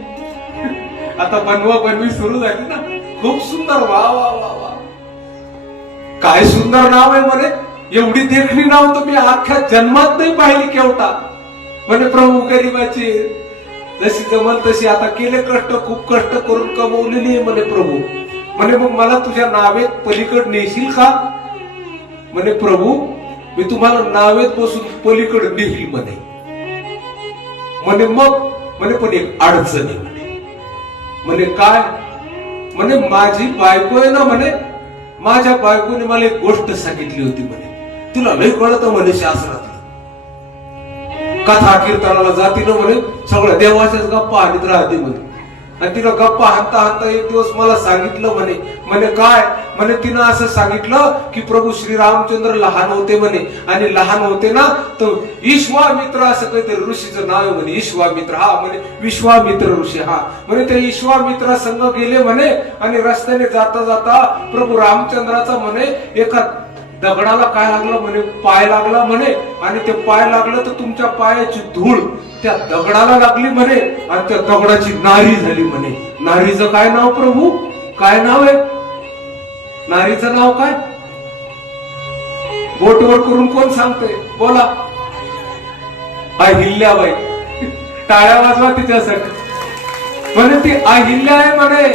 आता बनवा बनवी सुरू झाली ना, खूप सुंदर. वा वा वा वा, काय सुंदर नाव आहे म्हणे. एवढी देखणी नाव तुम्ही अख्ख्या जन्मात नाही पाहिली केवटा. म्हणे प्रभू गरीबाची जशी जमल तशी आता केले कष्ट, खूप कष्ट करून कमवलेली आहे म्हणे प्रभू. म्हणे मग मला तुझ्या नावेत पलीकड नेशील का? म्हणे प्रभू मी तुम्हाला नावेत बसून पलीकड नेईल म्हणे. म्हणे मग म्हणे पण एक अडचण आहे म्हणे काय? म्हणे माझी बायको आहे ना म्हणे, माझ्या बायकोने मला एक गोष्ट सांगितली होती म्हणे, तुला लय कळत म्हणे शास्त्रात, कथा कीर्तनाला जाती ना म्हणे, सगळ्या देवाच्याच गप्पा आणत राहते म्हणे. आणि तिला गप्पा हाणता हाणता एक दिवस मला सांगितलं म्हणे. म्हणे काय? म्हणे तिनं असं सांगितलं की प्रभू श्री रामचंद्र लहान होते म्हणे, आणि लहान होते ना तर विश्वामित्र असं काहीतरी ऋषीचं नाव आहे म्हणे, विश्वामित्र. हा म्हणे विश्वामित्र ऋषी. हा म्हणे ते विश्वामित्रा संग गेले म्हणे, आणि रस्त्याने जाता जाता प्रभू रामचंद्राचा म्हणे एका दगडाला काय लागलं म्हणे, पाय लागला म्हणे, आणि ते पाय लागलं तर तुमच्या पायाची धूळ त्या दगडाला लागली म्हणे, आणि त्या दगडाची नारी झाली म्हणे. नारीचं काय नाव प्रभू? काय नाव आहे नारीचं नाव? काय? बोटवर करून कोण सांगते? बोला. अहिल्याबाई. टाळ्या वाजवा तिच्यासाठी. म्हणे ती अहिल्या आहे म्हणे.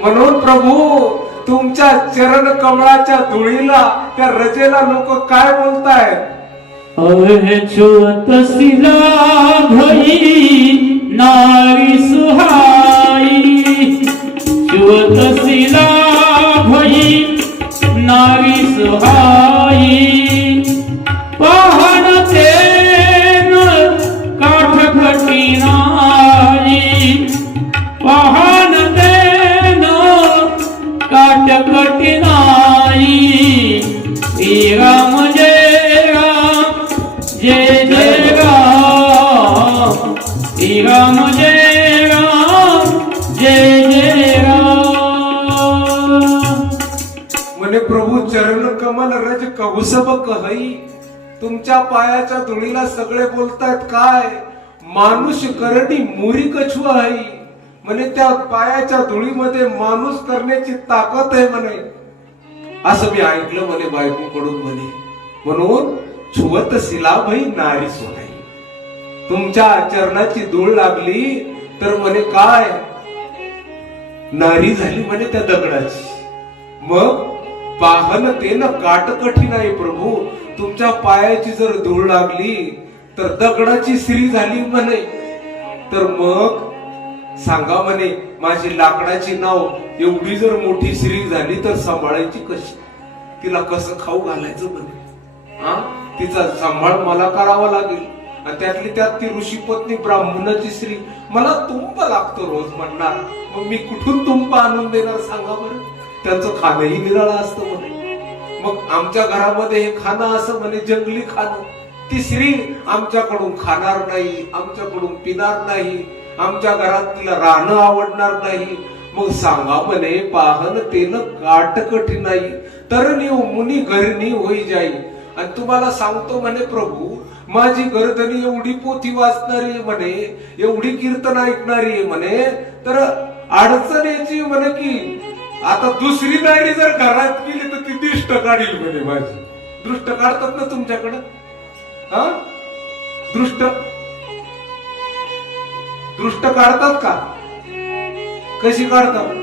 म्हणून प्रभू तुमच्या चरण कमळाच्या धुळीला त्या रजेला लोक काय बोलताय? छुअत शिला भई नारी सुहाई, छुअत शिला भई नारी सुहाई, पहाण तेन काठ कठीणाई, पहाण तेन काठ कठीणाई. श्री राम जय राम जय जय राम, श्री राम जय राम जय जय राम. म्हणे प्रभू चरण कमल रज कहुसब कहई. तुमच्या पायाच्या धुळीला सगळे बोलतायत काय? मानुष करणी मुरी कछू आहे. म्हणे त्या पायाच्या धुळीमध्ये माणूस करण्याची ताकद आहे म्हणे. असं मी ऐकलं म्हणे बायकोकडून म्हणे. म्हणून छुवत शिला भई नारी सोनाई. तुमच्या चरणाची धूळ लागली तर म्हणे काय? नारी झाली म्हणे त्या दगडाची. मग पाहन ते न काट कठीण आहे प्रभू. तुमच्या पायाची जर धूळ लागली तर दगडाची स्त्री झाली म्हणे. तर मग सांगा म्हणे माझी लाकडाची नाव एवढी जर मोठी स्त्री झाली तर सांभाळायची कशी? तिला कसं खाऊ घालायचं म्हणे? हा, तिचा सांभाळ मला करावा लागेल. आणि त्यातली त्यात ती ऋषी पत्नी ब्राह्मणाची स्त्री. मला तुंप लागतो रोज म्हणणार. मग मी कुठून तुंप आणून देणार सांगा बरं? त्यांचं खाणंही निराळं असतं म्हणे. मग आमच्या घरामध्ये हे खाणं असं म्हणे जंगली खाणं. ती स्त्री आमच्याकडून खाणार नाही, आमच्याकडून पिणार नाही, आमच्या घरात तिला राहणं आवडणार नाही. मग सांगा म्हणे पाहन तेन काट कठीण नाही, तर मुनी घरणी होई जाई. आणि तुम्हाला सांगतो म्हणे प्रभू माझी गर्दनी एवढी पोथी वाचणारी म्हणे, एवढी कीर्तन ऐकणारी म्हणे, तर अडचण याची म्हणे की आता दुसरी नारी जर घरात गेली तर ती दृष्ट काढील म्हणे माझी. दृष्ट काढतात ना तुमच्याकडं? हा, दृष्ट दृष्ट काढतात का? कशी काढतात?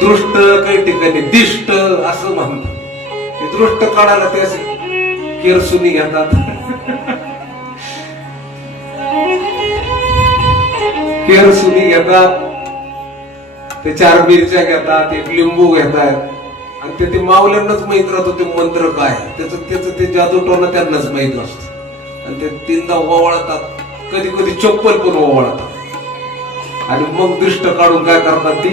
दृष्ट काही ठिकाणी दिष्ट असं म्हणतात. दृष्ट काढायला ते असे केरसुनी घेतात, केरसुनी घेतात, ते 4 मिरच्या घेतात, 1 लिंबू घेतात. आणि ते मावल्यांनाच माहित राहतो ते मंत्र काय. त्याचं ते जादू टोना त्यांनाच माहित असतो. आणि ते 3दा ओवाळतात, कधी कधी चप्पल पण ओवाळतात. आणि मग दृष्ट काढून काय करतात? ती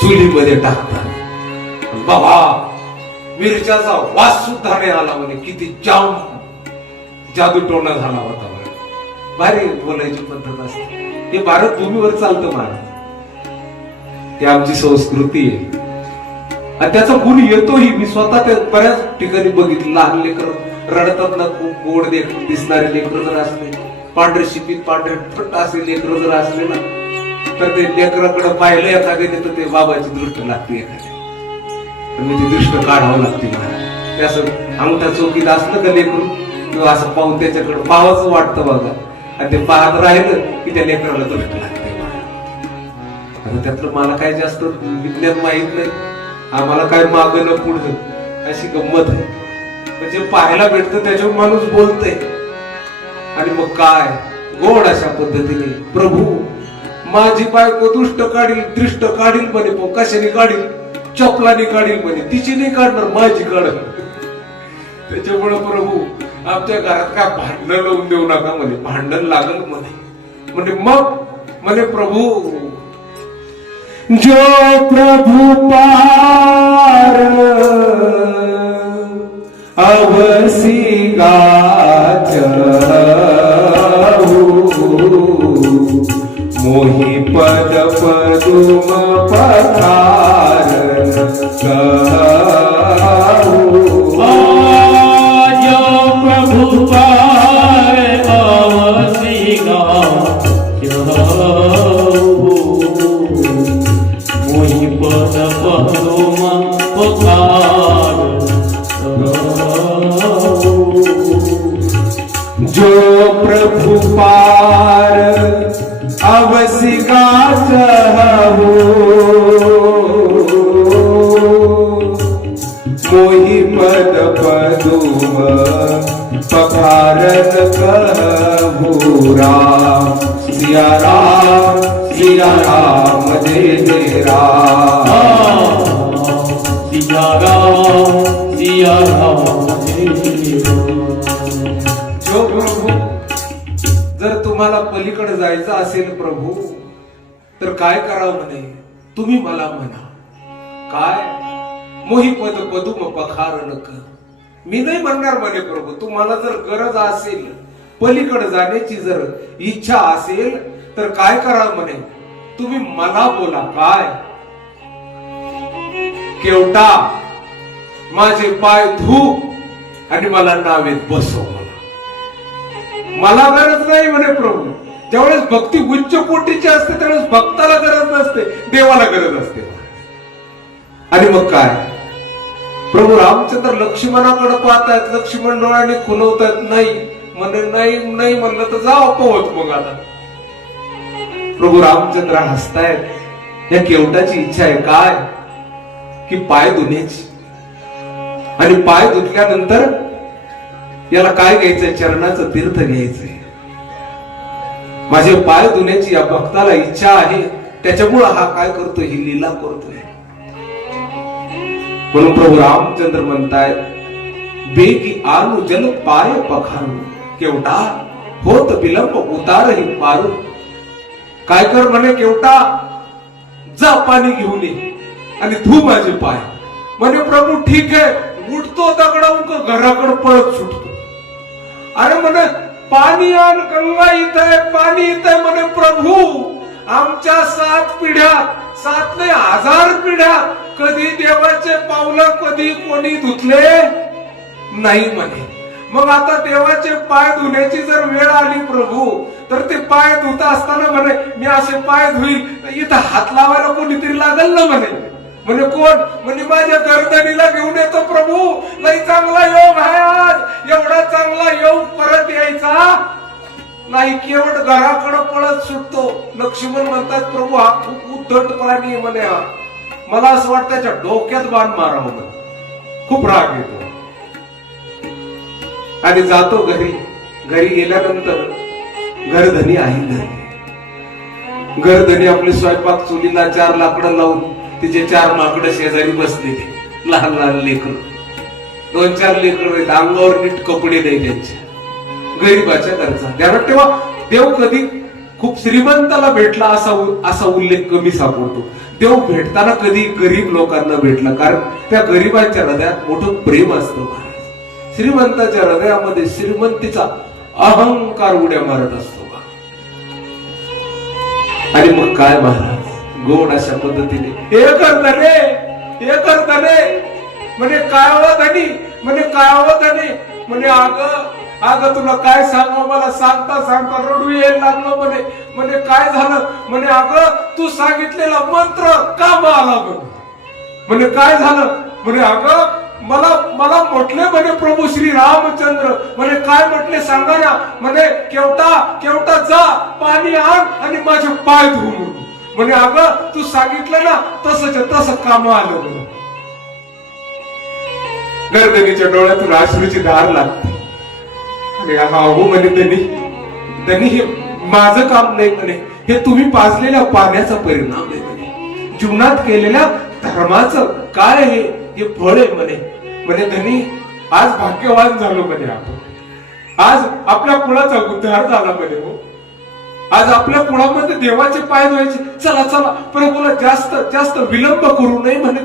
चुलीमध्ये टाकतात. बाबा मिरच्याचा वास सुद्धा नाही आला म्हणे. किती जाम जादू टोना झाला होता म्हणे. भारी बोलायची पद्धत असते. हे भारत भूमीवर चालतं महाराज. ही आमची संस्कृती आहे आणि त्याचा गुण येतोही. मी स्वतः त्या बऱ्याच ठिकाणी बघितलं. लहान लेकर रडतात ना, खूप गोड दिसणारे लेकर जर असले, पांढरे शिपीत पांढरे फट असे लेकर जर असले ना, तर ते लेकराकडे पाहिलं एखाद्याने तर ते बाबाची दृष्ट लागते एखाद्या. ती दृष्ट काढावं लागते महाराज. ते असं अंगठा चौकीत असलं का लेकरू किंवा असं पाहून त्याच्याकडे पाहावंच वाटतं बघा. आणि ते पाहत राहिलं की त्या लेकराला दृष्ट लागते. आता त्यातलं मला काय जास्त विज्ञान माहित नाही, आम्हाला काय मागं न पुढं अशी गंमत आहे. म्हणजे पाहायला भेटतं त्याच्यावर माणूस बोलतय. आणि मग काय गोड अशा पद्धतीने प्रभू माझी बायको दुष्ट काढील दृष्ट काढील म्हणे, पण कशाने काढील? चपलाने काढील म्हणे, तिची नाही काढणार, माझी काढल. त्याच्यामुळे प्रभू आमच्या घरात काय भांडण लावून देऊ नका म्हणे, भांडण लागल म्हणे. म्हणजे मग म्हणे प्रभू जो प्रभु पार अवसी गाच मोहि पद पदुम पठार जो प्रभु पार अवसी गाच मोहि पद पदुम पठार जो प्रभु पार अवसी गाच मोहि पद पदुम पखारन कहु राम सिया राम सिया राम जय जय राम सिया राम सिया राम जय जय राम. जो प्रभू जर तुम्हाला पलीकडे जायचं असेल प्रभू तर काय करावं म्हणे, तुम्ही मला म्हणा काय मोही पद पदुम पखार नक. मी नाही म्हणणार म्हणे प्रभू, तुम्हाला जर गरज असेल पलीकडे जाण्याची जर इच्छा असेल तर काय करावं म्हणे, तुम्ही मला बोला काय. केवटा माझे पाय धू आणि मला नावेत बसव. मला गरज नाही म्हणे प्रभू. ज्यावेळेस भक्ती उच्च कोटीची असते त्यावेळेस भक्ताला गरज नसते, देवाला गरज असते. आणि मग काय प्रभू रामचंद्र लक्ष्मणाकडे पाहतात, लक्ष्मण डोळ्याने खुलवतात. नाही म्हणे, नाही नाही म्हणलं तर जाव पोहत. मग आता प्रभू रामचंद्र हसतायत. या केवटाची इच्छा आहे काय की पाय धुण्याची. आणि पाय धुतल्यानंतर याला काय घ्यायचंय, चरणाचं तीर्थ घ्यायचंय. माझे पाय धुण्याची या भक्ताला इच्छा आहे, त्याच्यामुळे हा काय करतोय, ही लीला करतोय. म्हणून प्रभू रामचंद्र म्हणतायत बेगी आनु जल पाय पखारू केवटा होत विलंब उतारही पारू. काय कर म्हणे केवटा, जा पाणी घेऊन ये आणि धू माझे पाय. म्हणे प्रभू ठीक आहे. उठतो दगडावून घराकडे पळत सुटतो. अरे म्हणे पाणी आण, गंगा इथं आहे, पाणी इथं आहे. म्हणे प्रभू आमच्या 7 पिढ्या 7 नाही 1000 पिढ्या कधी देवाचे पावलं कधी कोणी धुतले नाही म्हणे. मग आता देवाचे पाय धुण्याची जर वेळ आली प्रभू तर ते पाय धुत असताना म्हणे मी असे पाय धुईल तर इथं हात लावायला कोणीतरी लागल ना म्हणे. म्हणे कोण? म्हणे माझ्या गर्दनीला घेऊन येतो प्रभू. लई चांगला योग आहे आज. एवढा चांगला योग परत यायचा नाही. केवळ घराकडे पळत सुटतो. लक्ष्मण म्हणतात प्रभू हा खूप उद्धट प्राणी आहे म्हणे. हा मला असं वाटतं त्याच्या डोक्यात बाण मारावं. खूप राग येतो आणि जातो घरी. घरी गेल्यानंतर घरधनी आहे घरी. घरधनी आपले स्वयंपाक चुलीला 4 लाकडं लावून तिचे 4 माकडं शेजारी बसले. लहान लहान लेकर 2-4 लेकर आहेत. अंगावर नीट कपडे नाही त्यांच्या. गरीबाच्या घरचा. ध्यानात ठेवा देव कधी खूप श्रीमंताला भेटला असा उल्लेख कमी सापडतो. देव भेटताना कधी गरीब लोकांना भेटला, कारण त्या गरीबाच्या हृदयात मोठं प्रेम असतं. श्रीमंताच्या हृदयामध्ये श्रीमंतीचा अहंकार उड्या मारत असतो. आणि मग काय महाराज गोड अशा पद्धतीने हे करताने म्हणे काय हो धनी, म्हणे काय हो धनी, म्हणे अगं तुला काय सांगा, मला सांगता सांगता रडू यायला लागलं. म्हणे काय झालं? म्हणे अगं तू सांगितलेला मंत्र कामा आला. म्हणे काय झालं? म्हणे अगं मला म्हटले म्हणे प्रभू श्री रामचंद्र. म्हणे काय म्हटले सांगा ना. म्हणे केवटा जा पाणी आण आणि माझे पाय धुवून. म्हणे अगं तू सांगितलं ना तसंच तसं काम आलं म्हणे. गर्दनीच्या डोळ्यातून अश्रूची धार लागते. आणि हा हो म्हणे त्यांनी हे माझं काम नाही म्हणे, हे तुम्ही पाजलेल्या पाण्याचा परिणाम आहे म्हणे, जीवनात केलेल्या धर्माचं काय हे फळ आहे म्हणे. म्हणे धनी आज भाग्यवान झालो म्हणे आपण, आज आपल्या कुळाचा उद्धार झाला म्हणे. हो आज आपल्या कुळामध्ये देवाचे पाय धुवायचे. चला चला प्रभूला जास्त विलंब करू नये म्हणे,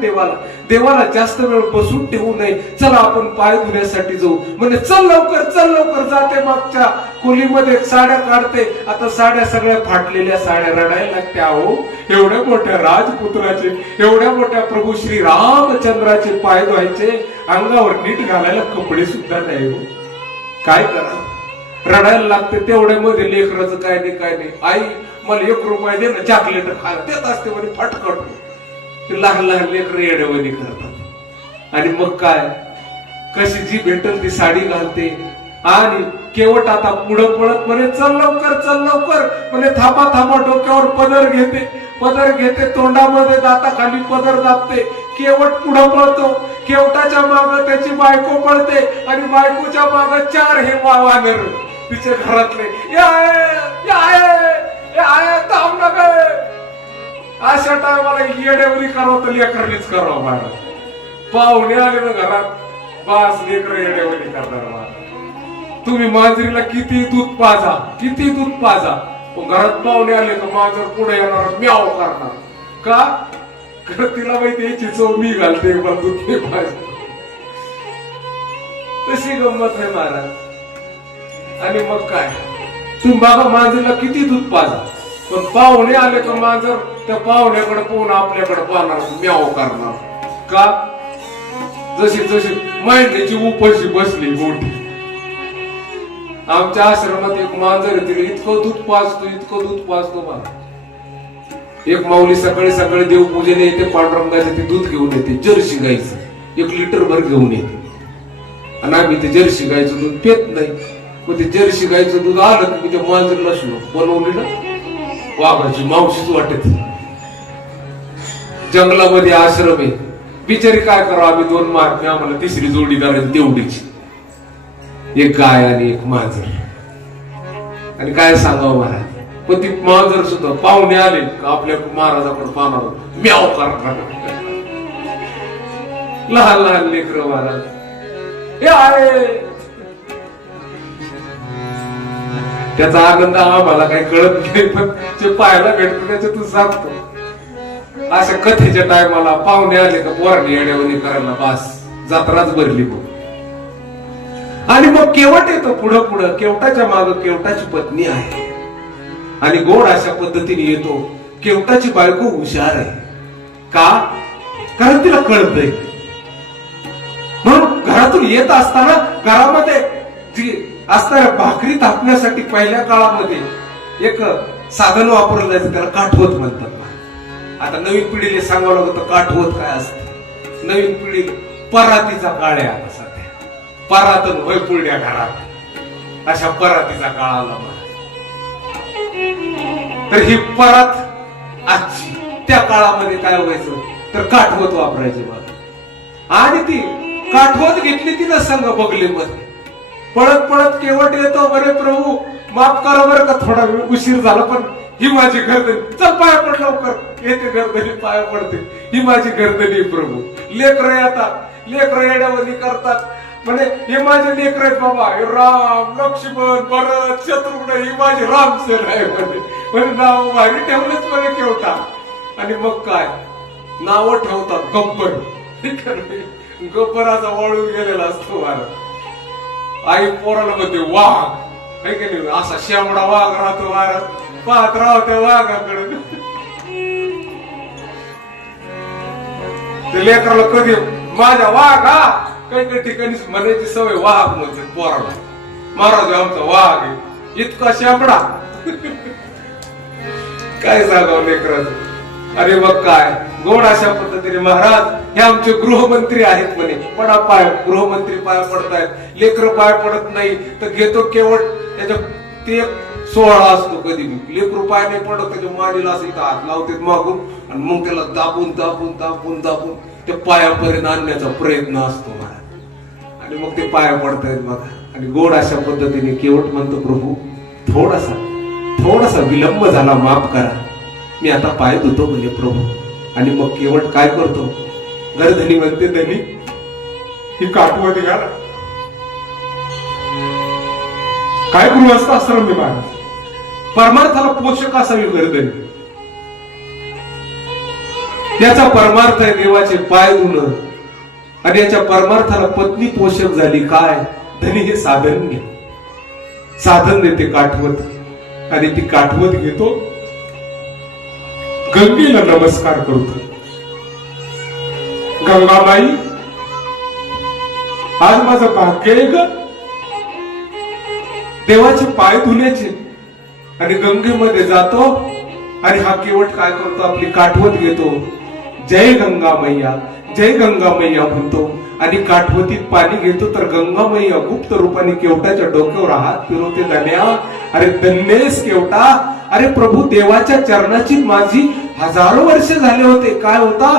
देवाला जास्त वेळ बसून ठेवू नये, चला आपण पाय धुण्यासाठी जाऊ म्हणे. चल लवकर जाते. मागच्या खोलीमध्ये साड्या काढते. आता साड्या सगळ्या फाटलेल्या साड्या, रडायला लागत्या. हो एवढ्या मोठ्या राजपुत्राचे, एवढ्या मोठ्या प्रभू श्री रामचंद्राचे पाय धुवायचे, अंगावर नीट घालायला कपडे सुद्धा नाही. हो काय करा, रडायला लागते. तेवढ्यामध्ये लेकराचं काय नाही. आई मला 1 रुपया दे ना, चॉकलेट खायला देत असते म्हणे फटकट. ते लहान लेकर येड्यावानी करतात. आणि मग काय, कशी जी भेटल ती साडी घालते. आणि केवट आता पुढं पळत म्हणे चल लवकर म्हणे. थांबा डोक्यावर पदर घेते तोंडामध्ये दाताखाली पदर दाबते. केवट पुढं पळतो. केवटाच्या माग त्याची बायको पळते. आणि बायकोच्या माग 4 हे वानर तिच्या घरातले. थांब ना गे. अशा टायमाला येड्यावरी करावं तर लेकरलीच करावं. महाराज पाहुणे आले ना घरात, बास लेकर येड्यावरी करणार. महाराज तुम्ही मांजरीला किती दूध पाजा, पण घरात पाहुणे आले तर मांजर पुढे येणार, म्याव करणार. का तिला माहिती याची चव मी घालते, पण दूध नाही पाहिजे. तशी गंमत आहे महाराज. आणि मग काय, तुम्ही बाबा मांजरीला किती दूध पाजा, पण पाहुणे आले तर मांजर त्या पाहुण्याकडे पाहून आपल्याकडे पाहणार, म्याव करणार. का जशी महिन्याची उपाशी बसली मोठी. आमच्या आश्रमात एक मांजर आहे, तिला इतकं दूध पाजतो मला. एक माऊली सकाळी देवपूजेला येते, पांडुरंगाचे ते दूध घेऊन येते, जर्सी गाईचं 1 लिटर भर घेऊन येते. आणि आम्ही ते जर्सी गाईचं दूध पेत नाही. मग ते जर्सी गाईचं दूध आलं की त्या मांजरीला बनवली ना वाघाची मावशीच वाटत. जंगलामध्ये आश्रम आहे, बिचारी काय करावं. आम्ही 2 मार्ग, आम्हाला 3री जोडीदार आहे तेवढीची, एक गाय आणि एक मांजर. आणि काय सांगावं महाराज, पण ती मांजर सुद्धा पाहुणे आले आपल्या महाराजाकडे पाहणार, म्याव करणार. लहान लेकर महाराज हे आहे. त्याचा आनंद आम्हाला काही कळत नाही, पण जे पाहायला भेटतो त्याच्यातून सांगतो. अशा कथेच्या टायमाला पाहुणे आले का पोरांनी येड्यावणी करायला, बास जत्राच भरली. आणि मग केवट येतो पुढं. केवटाच्या माग केवटाची पत्नी आहे. आणि गोड अशा पद्धतीने येतो. केवटाची बायको हुशार आहे. का, कारण तिला कळतंय. म्हणून घरातून येत असताना घरामध्ये जी असणाऱ्या भाकरी थापण्यासाठी पहिल्या काळामध्ये एक साधन वापरलं जायचं, त्याला काठवत म्हणतात. आता नवीन पिढीला सांगावं लागतं काठवत काय असतं. नवीन पिढी परातीचा काळ आहे आता सध्या. परातन होय पुढल्या घरात, अशा परातीचा काळ आला. तर ही परात आजची, त्या काळामध्ये काय व्हायचं तर काठवत वापरायचे बघ. आणि ती काठवत घेतली ती ना संघ बगलीमध्ये. पळत केवट येतो, बरे प्रभू माफ करा बरं का थोडा वेळ उशीर झाला, पण ही माझी गर्दनी, चल पाया पड लवकर. येते गर्दनी, पाया पडते. ही माझी गर्दनी प्रभू. लेकर येतात, लेकर येड्यावणी करतात. म्हणे हे माझे लेकर आहेत बाबा, हे राम लक्ष्मण भरत शत्रुघ्न, ही माझी रामसेन आहे म्हणे. नाव भारी ठेवलंच म्हणे केवटा. आणि मग काय नाव ठेवतात गब्बर. गब्बराचा वळून गेलेला असतो महाराज. आई पोराला म्हणते वाघ, आहे की नाही, असा शेवडा वाघ राहतो महाराज. पाहत राहतो त्या वाघाकडे. ते लेकराला कधी माझ्या वाघ, हा काही ठिकाणी म्हणायची सवय वाघ म्हणते पोराला. महाराज आमचा वाघ आहे, इतका शेवडा. काय सांगावं लेकराचं. अरे मग काय गोड अशा पद्धतीने महाराज हे आमचे गृहमंत्री आहेत म्हणे. पडा पाय, गृहमंत्री पाय पडतायत. लेकर पाय पडत नाही तर घेतो केवट त्याच्या ते सोहळा असतो कधी लेकरू पाय नाही पडत त्याच्या माडीला असं इथं हात लावते मागून आणि मग त्याला दाबून दाबून दाबून दाबून त्या पायापर्यंत आणण्याचा प्रयत्न असतो महाराज. आणि मग ते पाया पडतायत बघा. आणि गोड अशा पद्धतीने केवट म्हणतो प्रभू थोडासा विलंब झाला, माफ करा, मी आता पाय धुतो म्हणजे प्रभू. आणि मग केवट काय करतो, गर्धनी म्हणते धनी ही काटवत घ्या ना. काय गृहस्थ आश्रम मी महाराज, परमार्थाला पोषक असावी गर्दनी. याचा परमार्थ आहे देवाचे पाय धुणं. आणि याच्या परमार्थाला पत्नी पोषक झाली. काय धनी हे साधन घे, साधन देते काठवत. आणि ती काठवत घेतो, गंगेला नमस्कार करतो. गंगाबाई आज माझं भाग्य आहे ग देवाचे पाय धुण्याचे. आणि गंगेमध्ये जातो आणि हा केवट काय करतो, आपली काठवत घेतो, जय गंगा मैया जय गंगा मैया म्हणतो. आणि काठवतीत पाणी घेतो तर गंगा मैया गुप्त रूपाने केवटाच्या डोक्यावर हात फिरवते. धन्या, अरे धन्येस केवटा, अरे प्रभू देवाच्या चरणाची माझी हजारो वर्ष झाले होते. काय होता,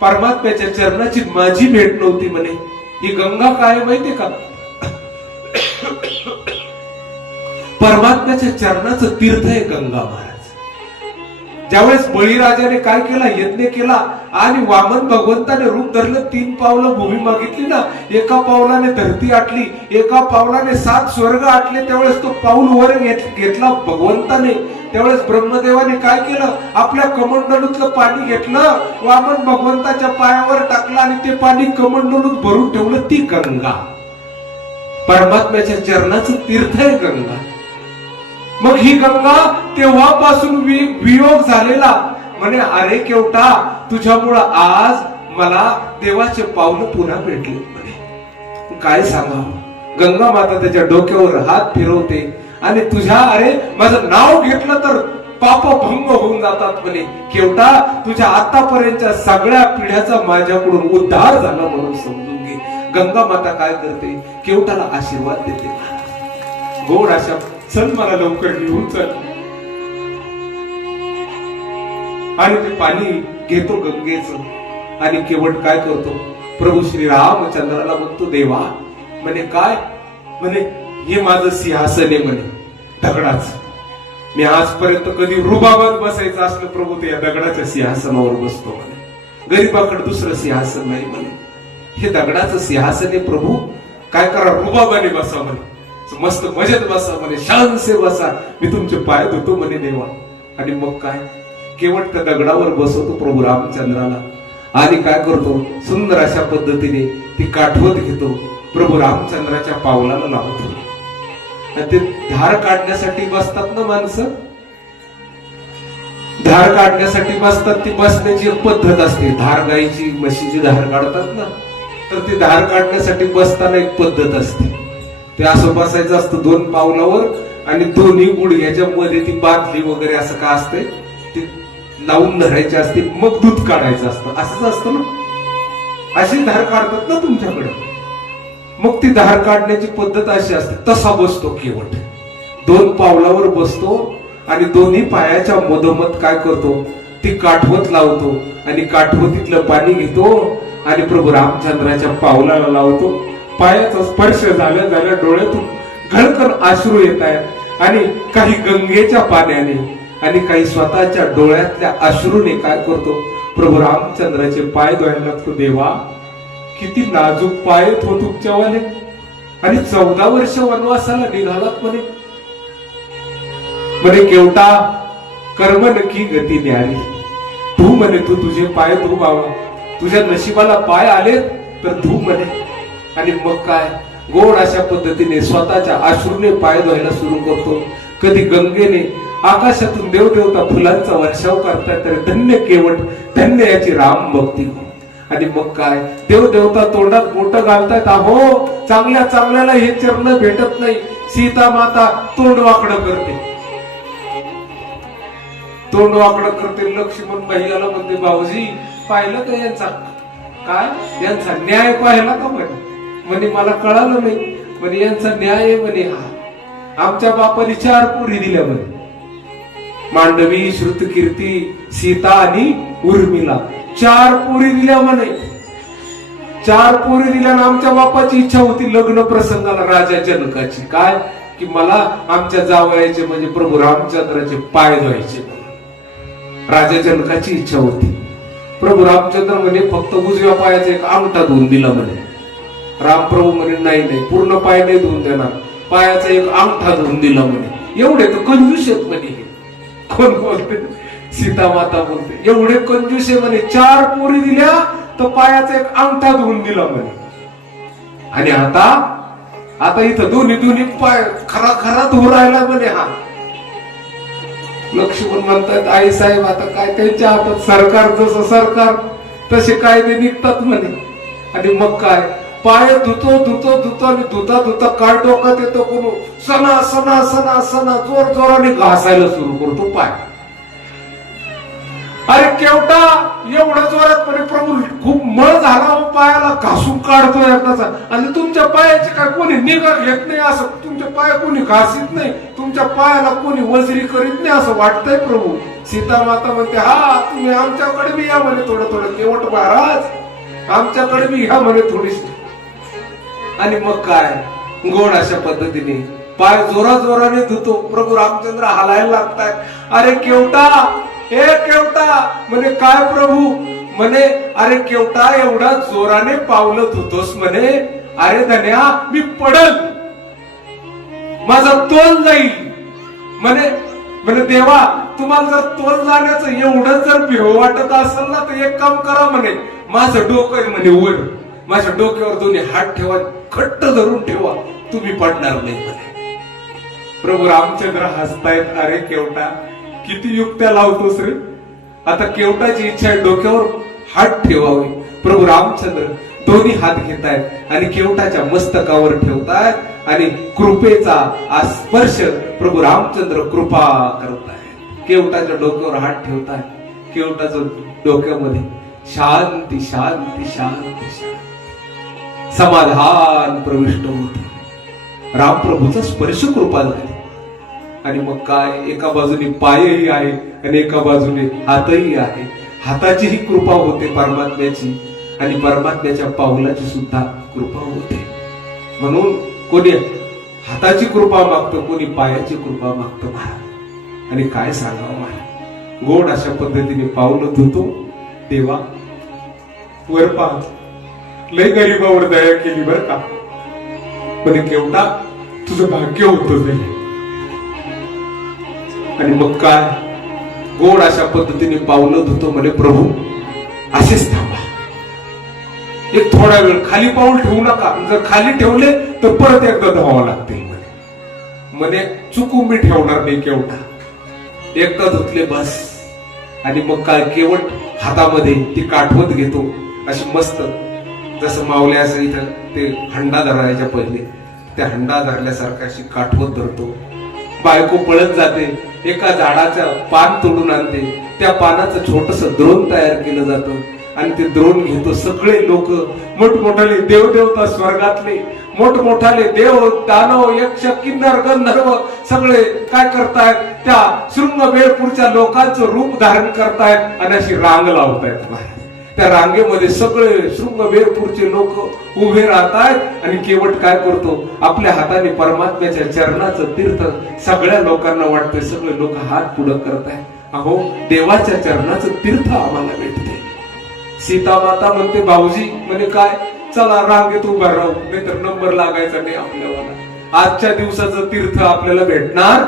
परमात्म्याच्या चरणाची माझी भेट नव्हती म्हणे. ही गंगा काय माहितीये का, परमात्म्याच्या चरणाचं तीर्थ आहे गंगा महाराज. ज्यावेळेस बळीराजाने काय केला, यज्ञ केला आणि वामन भगवंताने रूप धरलं, 3 पावलं भूमी मागितली ना, एका पावलाने धरती आटली, एका पावलाने 7 स्वर्ग आटले. त्यावेळेस तो पाऊल वर घेतला भगवंताने. त्यावेळेस ब्रह्मदेवाने काय केलं, आपल्या कमंडलूतलं पाणी घेतलं, वामन भगवंताच्या पायावर टाकलं आणि ते पाणी कमंडलूत भरून ठेवलं. ती गंगा परमात्म्याच्या चरणाचं तीर्थ आहे गंगा. मग ही गंगा तेव्हापासून वियोग झालेला म्हणे, अरे केवटा तुझ्यामुळं आज मला देवाचे पावलं पुन्हा भेटले म्हणे. काय सांगावं, गंगा माता त्याच्या डोक्यावर हात फिरवते आणि तुझ्या, अरे माझं नाव घेतलं तर पाप भंग होऊन जातात म्हणे. केवटा तुझ्या आतापर्यंतच्या सगळ्या पिढ्याचा माझ्याकडून उद्धार झाला म्हणून समजून घे. गंगा माता काय करते, केवटाला आशीर्वाद देते. गोड अशा, चल मला लवकर घेऊन चल. आणि ते पाणी घेतो गंगेचं. आणि केवट काय करतो, प्रभू श्री रामचंद्राला म्हणतो, देवा म्हणे काय, म्हणे हे माझं सिंहासन आहे म्हणे दगडाच. मी आजपर्यंत कधी रुबाबात बसायचं असलं प्रभू ते या दगडाच्या सिंहासनावर बसतो म्हणे. गरीबाकडे दुसरं सिंहासन नाही म्हणे, हे दगडाचं सिंहासन आहे प्रभू. काय करा, रुबाबाने बसा म्हणे, मस्त मजेत बसा म्हणे, शानसे बसा, मी तुमचे पाय धुतो म्हणे देवा. आणि मग काय, केवट त्या दगडावर बसवतो प्रभू रामचंद्राला. आणि काय करतो, सुंदर अशा पद्धतीने ती काठवत घेतो, प्रभू रामचंद्राच्या पावलाला लावतो. आणि ते धार काढण्यासाठी बसतात ना माणसं, धार काढण्यासाठी बसतात. ती बसण्याची एक पद्धत असते. धार गायची म्हशीची धार काढतात ना, तर ती धार काढण्यासाठी बसताना एक पद्धत असते. ते असं बसायचं असतं 2 पावलावर आणि दोन्ही गुडघ्याच्या मध्ये ती बादली वगैरे असं का असते ती लावून धरायची असते, मग दूध काढायचं असतं. असंच असतं ना, अशी धार काढतात ना तुमच्याकडे. मग ती धार काढण्याची पद्धत अशी असते. तसा बसतो केवट, 2 पावलावर बसतो आणि दोन्ही पायाच्या मधोमध काय करतो, ती काठवत लावतो. आणि काठवतीतलं पाणी घेतो आणि प्रभू रामचंद्राच्या पावलाला लावतो. पायाचा स्पर्श झाल्या झाल्या डोळ्यातून घळकन अश्रू येत आहेत. आणि काही गंगेच्या पाण्याने आणि काही स्वतःच्या डोळ्यातल्या अश्रूने काय करतो, प्रभू रामचंद्राचे पाय धुवायला लागतो. देवा किती नाजूक पाय हो तुमच्यावाले. आणि 14 वर्ष वनवासाला निघालात म्हणे. म्हणे केवटा कर्म नक्की गती न्यारी, तू म्हणे तू तुझे पाय धु बाबा, तुझ्या नशिबाला पाय आले तर धु म्हणे. आणि मग काय, गोड अशा पद्धतीने स्वतःच्या अश्रूने पाय धुवायला सुरू करतो. कधी गंगेने, आकाशातून देवदेवता फुलांचा वर्षाव करतात, तर धन्य केवट, धन्य याची राम भक्ती. आणि मग काय, देवदेवता तोंडात बोट घालतात. अहो चांगल्या चांगल्याला हे चरण भेटत नाही. सीता माता तोंड वाकडं करते, तोंड वाकडं करते. लक्ष्मण भैयाला म्हणते, भाऊजी पाहिलं का यांचा, काय यांचा न्याय पाहिला का म्हणे. म्हणे मला कळालं नाही म्हणे, यांचा न्याय आहे म्हणे हा. आमच्या बापाने 4 पोरी दिल्या म्हणे, मांडवी, श्रुतकीर्ती, सीता आणि उर्मिला. 4 पोरी दिल्या म्हणे. 4 पोरी दिल्या आणि आमच्या बापाची इच्छा होती लग्न प्रसंगाला राजा जनकाची, काय की मला आमच्या जावयाचे म्हणजे प्रभू रामचंद्राचे पाय धुवायचे. राजा जनकाची इच्छा होती. प्रभू रामचंद्र म्हणे फक्त उजव्या पायाचा एक अंगठा धुवून दिला म्हणे. रामप्रभू म्हणे नाही नाही, पूर्ण पाय नाही धुवून देणार, पायाचा एक अंगठा धुवून दिला म्हणे. एवढे तर कंजूस आहेत म्हणे. कोण बोलते? सीता माता बोलते एवढे कंजूस आहे म्हणे. 4 पोरी दिल्या तर पायाचा एक अंगठा धुवून दिला म्हणे. आणि आता इथं दोन्ही पाय खरा खरा धुवून राहिला म्हणे. हा लक्ष्मण म्हणतात आई साहेब आता काय त्यांच्या हातात सरकार, जसं सरकार तसे कायदे निघतात म्हणे. आणि मग काय पाय धुतो आणि धुता काय डोक्यात येतो कोण सणा सणा सणा सणा जोर जोराने घासायला सुरू करतो पाय. अरे केवटा एवढा जोरात म्हणे प्रभू खूप मळ झाला पायाला, घासून काढतोय एकदाचा. आणि तुमच्या पायाची काय कोणी निगा घेत नाही, असं तुमच्या पाय कोणी घासीत नाही, तुमच्या पायाला कोणी वजरी करीत नाही असं वाटतंय प्रभू. सीता माता म्हणते हा तुम्ही आमच्याकडे बी या म्हणे, थोडं केवट महाराज आमच्याकडे बी या म्हणे थोडीशी. आणि मग काय गोड अशा पद्धतीने पाय जोराने धुतो. प्रभू रामचंद्र हालायला लागतायत. अरे केवटा, हे केवटा म्हणे काय प्रभू म्हणे, अरे केवटा एवढा जोराने पावलं धुतोस म्हणे, अरे धन्या मी पडल, माझा तोल जाईल म्हणे देवा तुम्हाला जर तोल जाण्याचं एवढं जर भेव वाटत असेल ना तर एक काम करा म्हणे, माझं डोकं म्हणे वर, माझ्या डोक्यावर दोन्ही हात ठेवा, घट्ट धरून ठेवा, तुम्ही पडणार नाही म्हणे. प्रभू रामचंद्र हसतायत. अरे केवटा किती युक्त्या लावतोस रे. आता केवटाची इच्छा आहे डोक्यावर हात ठेवावे. प्रभू रामचंद्र दोन्ही हात घेतायत आणि केवटाच्या मस्तकावर ठेवतायत आणि कृपेचा स्पर्श प्रभू रामचंद्र कृपा करतायत. केवटाच्या डोक्यावर हात ठेवतायत. केवटाच्या डोक्यामध्ये शांती शांती शांती शांती समाधान प्रविष्ट होते. रामप्रभूचा स्पर्श कृपा झाली. आणि मग काय एका बाजूने पायही आहे आणि एका बाजूने हातही आहे. हाताची ही कृपा होते परमात्म्याची आणि परमात्म्याच्या पावलाची सुद्धा कृपा होते. म्हणून कोणी हाताची कृपा मागतं, कोणी पायाची कृपा मागतं. आणि काय सांगावं महाराज, गोड अशा पद्धतीने पावलं धुतो. देवा वर पहा, लय गरीबावर दया केली बर का, पण केवढा तुझं भाग्य होतं. आणि मग काय गोड अशा पद्धतीने पावलं धुतो म्हणे प्रभू असेच थांबा, एक थोडा वेळ खाली पाऊल ठेवू नका, जर खाली ठेवले तर परत एकदा धावावं लागते म्हणे. चुकू मी ठेवणार नाही केवढा, एकदा धुतले बस. आणि मग काय केवट हातामध्ये ती काठवत घेतो अशी मस्त, जसं मावल्या असं इथं ते हंडा धरायच्या पहिले त्या हंडा धरल्यासारखं अशी काठवत धरतो. बायको पळत जाते, एका झाडाचं पान तोडून आणते, त्या पानाचं छोटस द्रोण तयार केलं जातं आणि ते द्रोण घेतो. सगळे लोक मोठमोठाले देवदेवता स्वर्गातले मोठमोठाले देव दानव यक्ष किन्नर गंधर्व सगळे काय करतायत, त्या शृंगवेरपूरच्या लोकांचं रूप धारण करतायत आणि अशी रांग लावतायत. त्या रांगेमध्ये सगळे शृंगवेरपूरचे लोक उभे राहतात आणि केवट काय करतो, आपल्या हाताने परमात्म्याच्या चरणाचं तीर्थ सगळ्या लोकांना वाटतंय, सगळे लोक हात पुढे करतायत. अहो देवाच्या चरणाचं तीर्थ आम्हाला भेटते. सीता माता म्हणते भाऊजी म्हणे काय, चला रांगेत उभा राहू, नाहीतर नंबर लागायचा नाही आपल्याला, आजच्या दिवसाचं तीर्थ आपल्याला भेटणार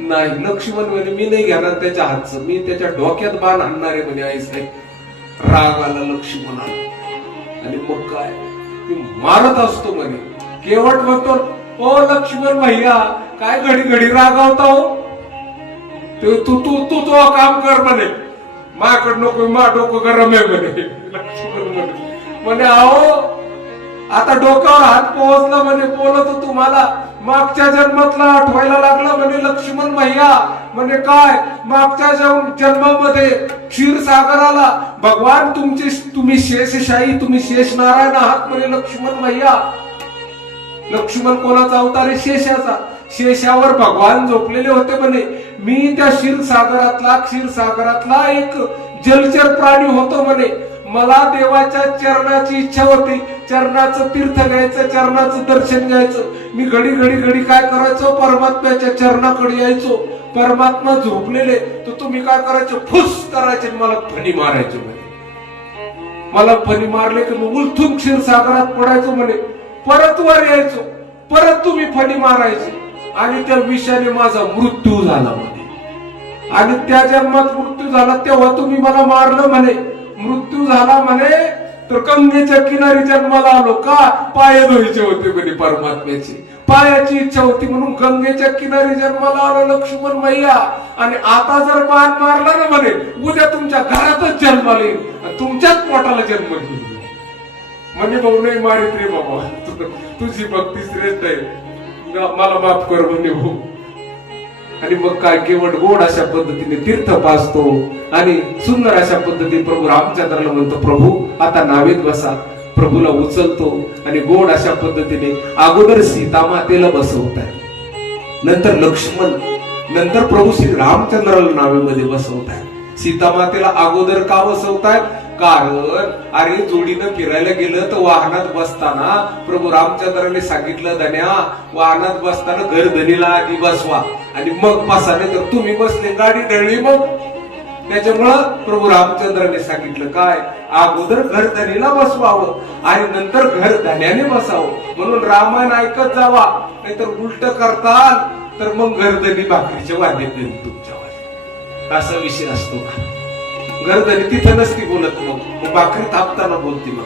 नाही. लक्ष्मण म्हणे मी नाही घेणार त्याच्या हातचं, मी त्याच्या डोक्यात बाण आणणार आहे म्हणे. आई साहेब राग आला लक्ष्मणाला आणि मग काय मी मारत असतो म्हणे. केवट म्हणतो ओ लक्ष्मण भैया काय घडी घडी रागावता हो, तू तू तू तो काम कर म्हणे, माझ्याकडे नको, मा डोकं गरम आहे म्हणे. लक्ष्मण म्हणे अहो आता डोक्यावर हात पोहोचला म्हणे, बोलत तुम्हाला मागच्या जन्मातला आठवायला लागला म्हणे. लक्ष्मण भैया म्हणजे काय, मागच्या जन्मामध्ये क्षीरसागराला भगवान तुम्ही शेषशाही, तुम्ही शेष नारायण आहात म्हणे. लक्ष्मण भैया, लक्ष्मण कोणाचा अवतार आहे? शेषाचा. शेषावर भगवान झोपलेले होते म्हणे. मी त्या क्षीरसागरातला एक जलचर प्राणी होतो म्हणे. मला देवाच्या चरणाची इच्छा होती, चरणाचं तीर्थ घ्यायचं, चरणाचं दर्शन घ्यायचं. मी घडी काय करायचो, परमात्म्याच्या चरणाकडे यायचो. परमात्मा झोपलेले तर तुम्ही काय करायचे, फुस करायचे, मला फणी मारायचे म्हणे. मला फणी मारले की मग उलथून क्षीरसागरात पडायचो म्हणे. परत वर यायचो, परत तुम्ही फणी मारायचे आणि त्या विषाने माझा मृत्यू झाला म्हणे. आणि त्या जन्मात मृत्यू झाला तेव्हा तुम्ही मला मारलं म्हणे. मृत्यू झाला म्हणे तर गंगेच्या किनारी जन्माला आलो. का? पाय धुवायचे होते म्हणे परमात्म्याची, पायाची इच्छा होती म्हणून गंगेच्या किनारी जन्माला आलो लक्ष्मण मैया. आणि आता जर बाण मारला ना म्हणे, उद्या तुमच्या घरातच जन्माला येईल, तुमच्याच पोटाला जन्म घेईल म्हणे. भाऊ नाही मारित रे बाबा, तुझी भक्ती श्रेष्ठ आहे, मला माफ कर म्हणे भाऊ. आणि मग काय केवळ गोड अशा पद्धतीने तीर्थ पाजतो आणि सुंदर अशा पद्धतीने प्रभू रामचंद्राला म्हणतो, प्रभू आता नावेत बसा. प्रभूला उचलतो आणि गोड अशा पद्धतीने अगोदर सीतामातेला बसवताय, नंतर लक्ष्मण, नंतर प्रभू श्री रामचंद्राला नावेमध्ये बसवताय. सीतामातेला अगोदर का बसवताय? कारण अरे जोडीनं फिरायला गेलं तर वाहनात बसताना प्रभू रामचंद्राने सांगितलं, धन्या वाहनात बसताना घरधनीला आधी बसवा आणि मग बसा, नाही तर तुम्ही बसले गाडी ढळली मग. त्याच्यामुळं प्रभू रामचंद्राने सांगितलं काय, अगोदर घरधनीला बसवावं आणि नंतर घरधन्याने बसावं. म्हणून रामायण ऐकत जावा, नाहीतर उलट करताल तर मग घरधनी भाकरीच्या वाद्य देईल तुमच्यावर. असा विषय असतो का? घरधनी तिथं नसती बोलत, मग भाकरी थापताना बोलती मग.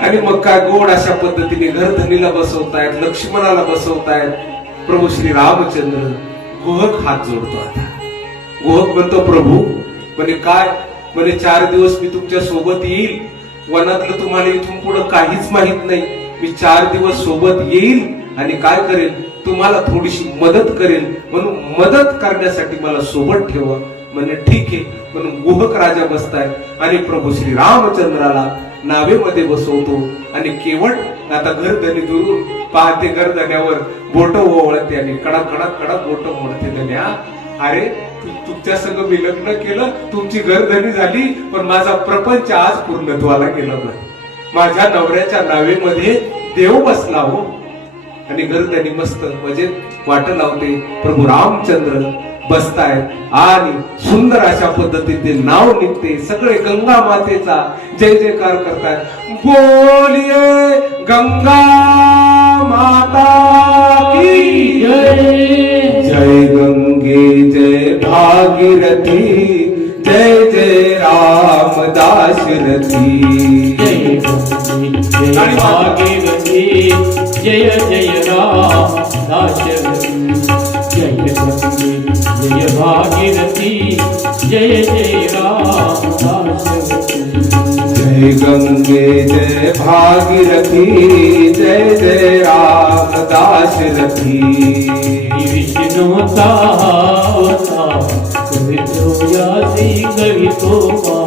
आणि मग काय गोड अशा पद्धतीने घरधनीला बसवतायत, लक्ष्मणाला बसवतायत. प्रभू श्री रामचंद्र गुहक हात जोडतो. आता गुहक म्हणतो, प्रभू म्हणे काय, म्हणे 4 दिवस मी तुमच्या सोबत येईल. वनातलं तुम्हाला इथून पुढे काहीच माहित नाही. मी 4 दिवस सोबत येईल आणि काय करेल, तुम्हाला थोडीशी मदत करेल. म्हणून मदत करण्यासाठी मला सोबत ठेवा. म्हणजे ठीक आहे म्हणून गुहक राजा बसताय आणि प्रभू श्री रामचंद्राला नावेमध्ये बसवतो. आणि केवळ आता घरधनी दुरून पाहते, घरधन्यावर बोट ओवळते आणि कडक कडक कडक बोट मोडते. धन्या अरे तुमच्या संग मी लग्न केलं, तुमची घरधनी झाली, पण माझा प्रपंच आज पूर्णत्वाला गेला नाही. माझ्या नवऱ्याच्या नावेमध्ये देव बसला हो. आणि घरधनी मस्त म्हणजे वाट लावते. प्रभू रामचंद्र बसतायत आणि सुंदर अशा पद्धतीने नाव निघते. सगळे गंगा मातेचा जय जयकार करतायत. बोलिये गंगा माता की जय. जय गंगे जय भागीरथी, जय जय रामदास रथी. जय गंगे जय भागीरथी, जय जय रामदास रथी. जय गंगे जय भागीरथी, जय जय रामदास रथी. जय गंगे जय भागीरथी, जय जय रामदास रथी. विष्णुचा अवतार कवितोयासी कवितोबा.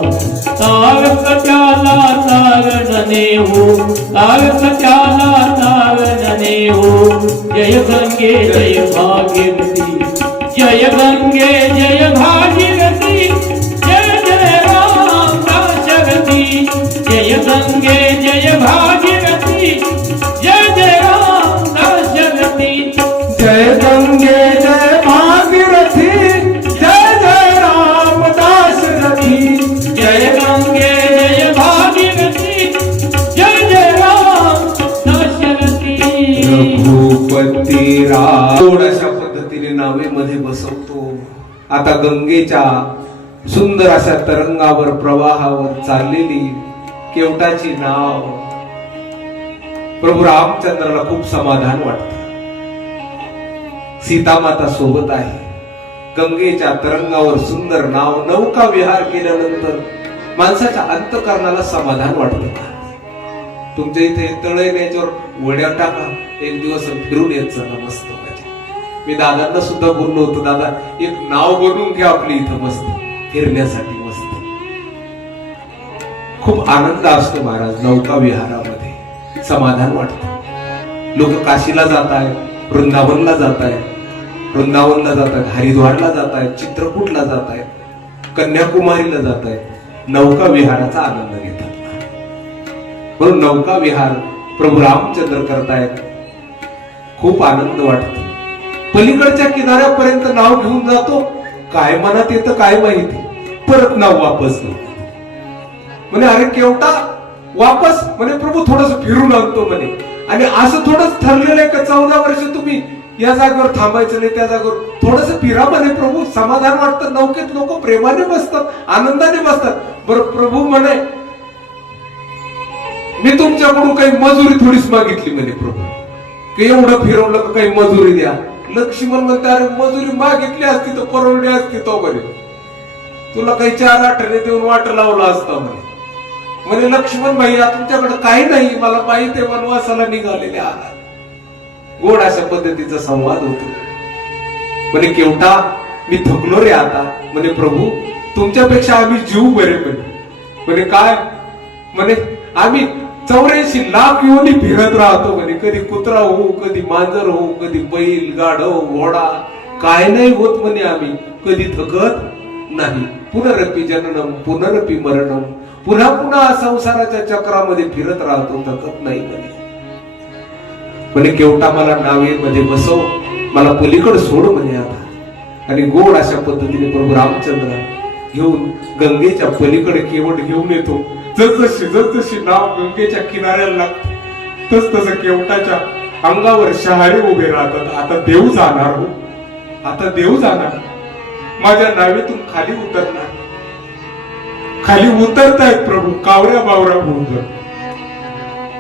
तारक त्याला तारण नेऊ, तारक त्याला तारण नेऊ. जय गंगे जय भागीरथी, जय गंगे जय भागीरथी, जय जय रामदास रथी. जय गंगे जय भागीरथी, जय जय रामदास रथी. जय गंगे जय भागीरथी, जय जय रामदास रथी. जय गंगे जय भागीरथी, जय जय रामदास रथी. रघुपती राम अशा पद्धतीने नावेमध्ये बसवतो. आता गंगेच्या सुंदर अशा तरंगावर प्रवाहावर चाललेली केवटाची नाव प्रभू रामचंद्राला खूप समाधान वाटतं. सीतामाता सोबत आहे. गंगेच्या तरंगावर सुंदर नाव नौका विहार केल्यानंतर माणसाच्या अंतःकरणाला समाधान वाटतं. तुमच्या इथे तळ याच्यावर वड्या टाका, एक दिवस फिरून येत चला मस्त मजा. मी दादांना सुद्धा बोललो होतो, दादा एक नाव बनवून घ्या आपली इथं मस्त फिरण्यासाठी मस्त. खूप आनंद असतो महाराज नौका विहारामध्ये, समाधान वाटतं. लोक काशीला जात आहेत, वृंदावनला जाताय, वृंदावनला जातायत, हरिद्वारला जातायत, चित्रकूटला जातायत, कन्याकुमारीला जातायत, नौका विहाराचा आनंद घेतात. म्हणून नौका विहार प्रभू रामचंद्र करतायत. खूप आनंद वाटतो. पलीकडच्या किनाऱ्यापर्यंत नाव घेऊन जातो, काय मनात येतं काय माहिती, परत नाव वापस म्हणे अरे केवटा वापस म्हणे प्रभू थोडस फिरून आणतो म्हणे. आणि असं थोडंच ठरलेलं आहे का 14 वर्ष तुम्ही या जागेवर थांबायचं नाही, त्या जागेवर थोडस फिरा म्हणे प्रभू, समाधान वाटतं. नौकेत लोक प्रेमाने बसतात, आनंदाने बसतात. बरं प्रभू म्हणे मी तुमच्याकडून काही मजुरी थोडीच मागितली म्हणे प्रभू, की एवढं फिरवलं का काही मजुरी द्या. लक्ष्मण म्हणते अरे मजुरी मागितली असती तर परवडली असती तो म्हणे, तुला काही 4 आठवडे देऊन वाट लावला असता म्हणे. म्हणे लक्ष्मण भैया तुमच्याकडे काही नाही, मला माहिती आहे वनवासाला निघालेले आहात. गोड अशा पद्धतीचा संवाद होतो. म्हणे केवटा मी थकलो रे आता. म्हणे प्रभू तुमच्यापेक्षा आम्ही जीव बरे म्हणे काय म्हणे आम्ही 84 लाख योनी फिरत राहतो म्हणे. कधी कुत्रा होऊ, कधी मांजर होऊ, कधी बैल, गाढव, घोडा, काय नाही होत म्हणे आम्ही, कधी थकत नाही. पुनरपी जननम पुनरपी मरणम, पुन्हा पुन्हा संसाराच्या चक्रामध्ये फिरत राहतो, थकत नाही म्हणे. म्हणे केवटा मला नावेमध्ये बसव, मला पलीकड सोड म्हणे आता. आणि गोड अशा पद्धतीने प्रभू रामचंद्र घेऊन गंगेच्या पलीकडे केवट घेऊन येतो. जसजशी नाव गंगेच्या किनाऱ्याला लागते तस तसं केवटाच्या अंगावर शहारे उभे राहतात. आता देव जाणार हो, आता देव जाणार, माझ्या नावेतून खाली उतरणार. खाली उतरतायत प्रभू, कावऱ्या बावऱ्या होऊन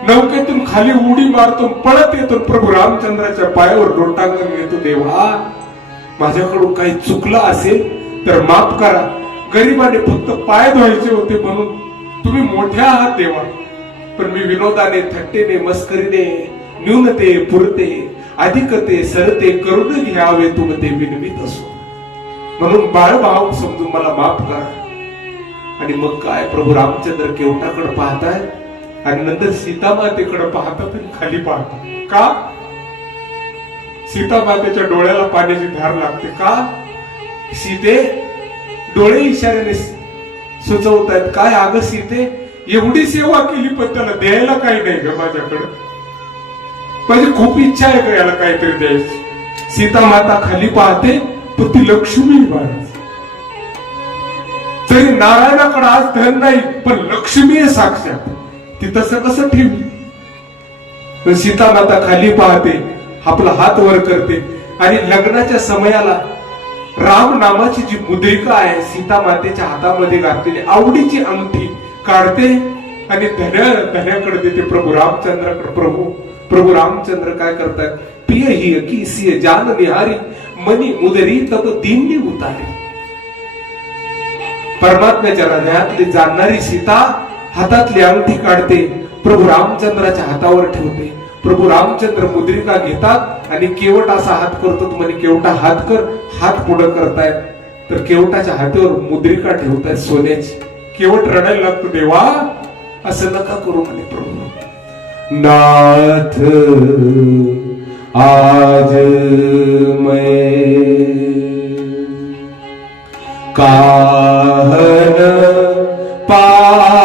नौकेतून खाली उडी मारतो, पळत येतो. प्रभू रामचंद्राच्या पायावर लोटांगण घेतो. देवा माझ्याकडून काही चुकलं असेल तर माफ करा, गरिबाने फक्त पाय धुवायचे होते म्हणून तुम्ही मोठ्या आहात देवा. पण मी विनोदाने, थट्टेने, मस्करीने, न्यूनते, पुरते, अधिकते, सरते करून घ्यावे तुमते विनवीत असो. म्हणून बाळभाव समजून मला माफ करा. आणि मग काय प्रभू रामचंद्र केवटाकडे पाहताय आणि नंतर सीतामातेकडे पाहतात आणि खाली पाहतात. का? सीतामातेच्या डोळ्याला पाण्याची धार लागते. का? सीते डोळे इशाऱ्याने सुचवतायत. काय अगं सीते एवढी सेवा केली पण त्याला द्यायला काही नाही ग माझ्याकडे, माझी खूप इच्छा आहे का याला काहीतरी द्यायची. सीता माता खाली पाहते पण ती लक्ष्मी बाळाच. तरी नारायणाकडे आज धन नाही पण लक्ष्मी आहे साक्षात, ती तसं कसं ठेवली. सीता माता खाली पाहते, आपला हात वर करते आणि लग्नाच्या समयाला राम नामाची जी मुद्रिका आहे सीता मातेच्या हातामध्ये घातलेली आवडीची अंगठी काढते आणि धन्याकडे देते प्रभू रामचंद्राकडे. प्रभू रामचंद्र काय करतात? पिय ही अकीसिय जान निहारी मनी मुदरी तब दिन्नी उतारी. परमात्म्याच्या हृदयातली जाणणारी सीता हातातली अंगठी काढते, प्रभू रामचंद्राच्या हातावर ठेवते. प्रभू रामचंद्र मुद्रिका घेतात आणि केवट असा हात करतो. म्हणे केवटा हात कर. हात पुढे करतायत तर केवटाच्या हातावर मुद्रिका ठेवतायत सोन्याची. केवट रडायला लागतो, देवा असं नका करू म्हणे प्रभू. नाथ आज मैं काहन पावा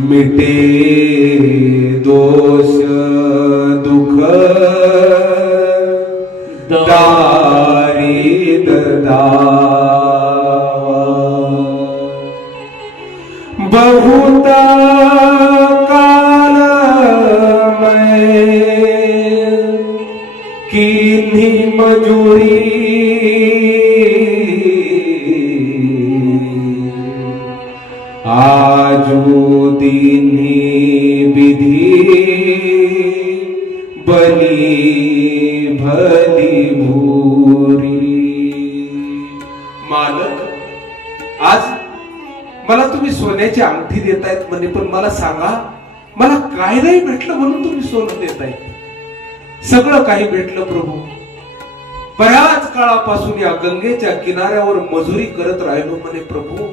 मिटे दोष दुख दारिद बहुत काल मैं किन्ही मजूरी आजू दिन्ही विधी बली भली भूरी. मालक आज मला तुम्ही सोन्याची अंगठी देतायत म्हणे, पण मला सांगा मला काय नाही भेटलं म्हणून तुम्ही सोनं देतायत? सगळं काही भेटलं प्रभू. बऱ्याच काळापासून या गंगेच्या किनाऱ्यावर मजुरी करत राहिलो म्हणे प्रभू.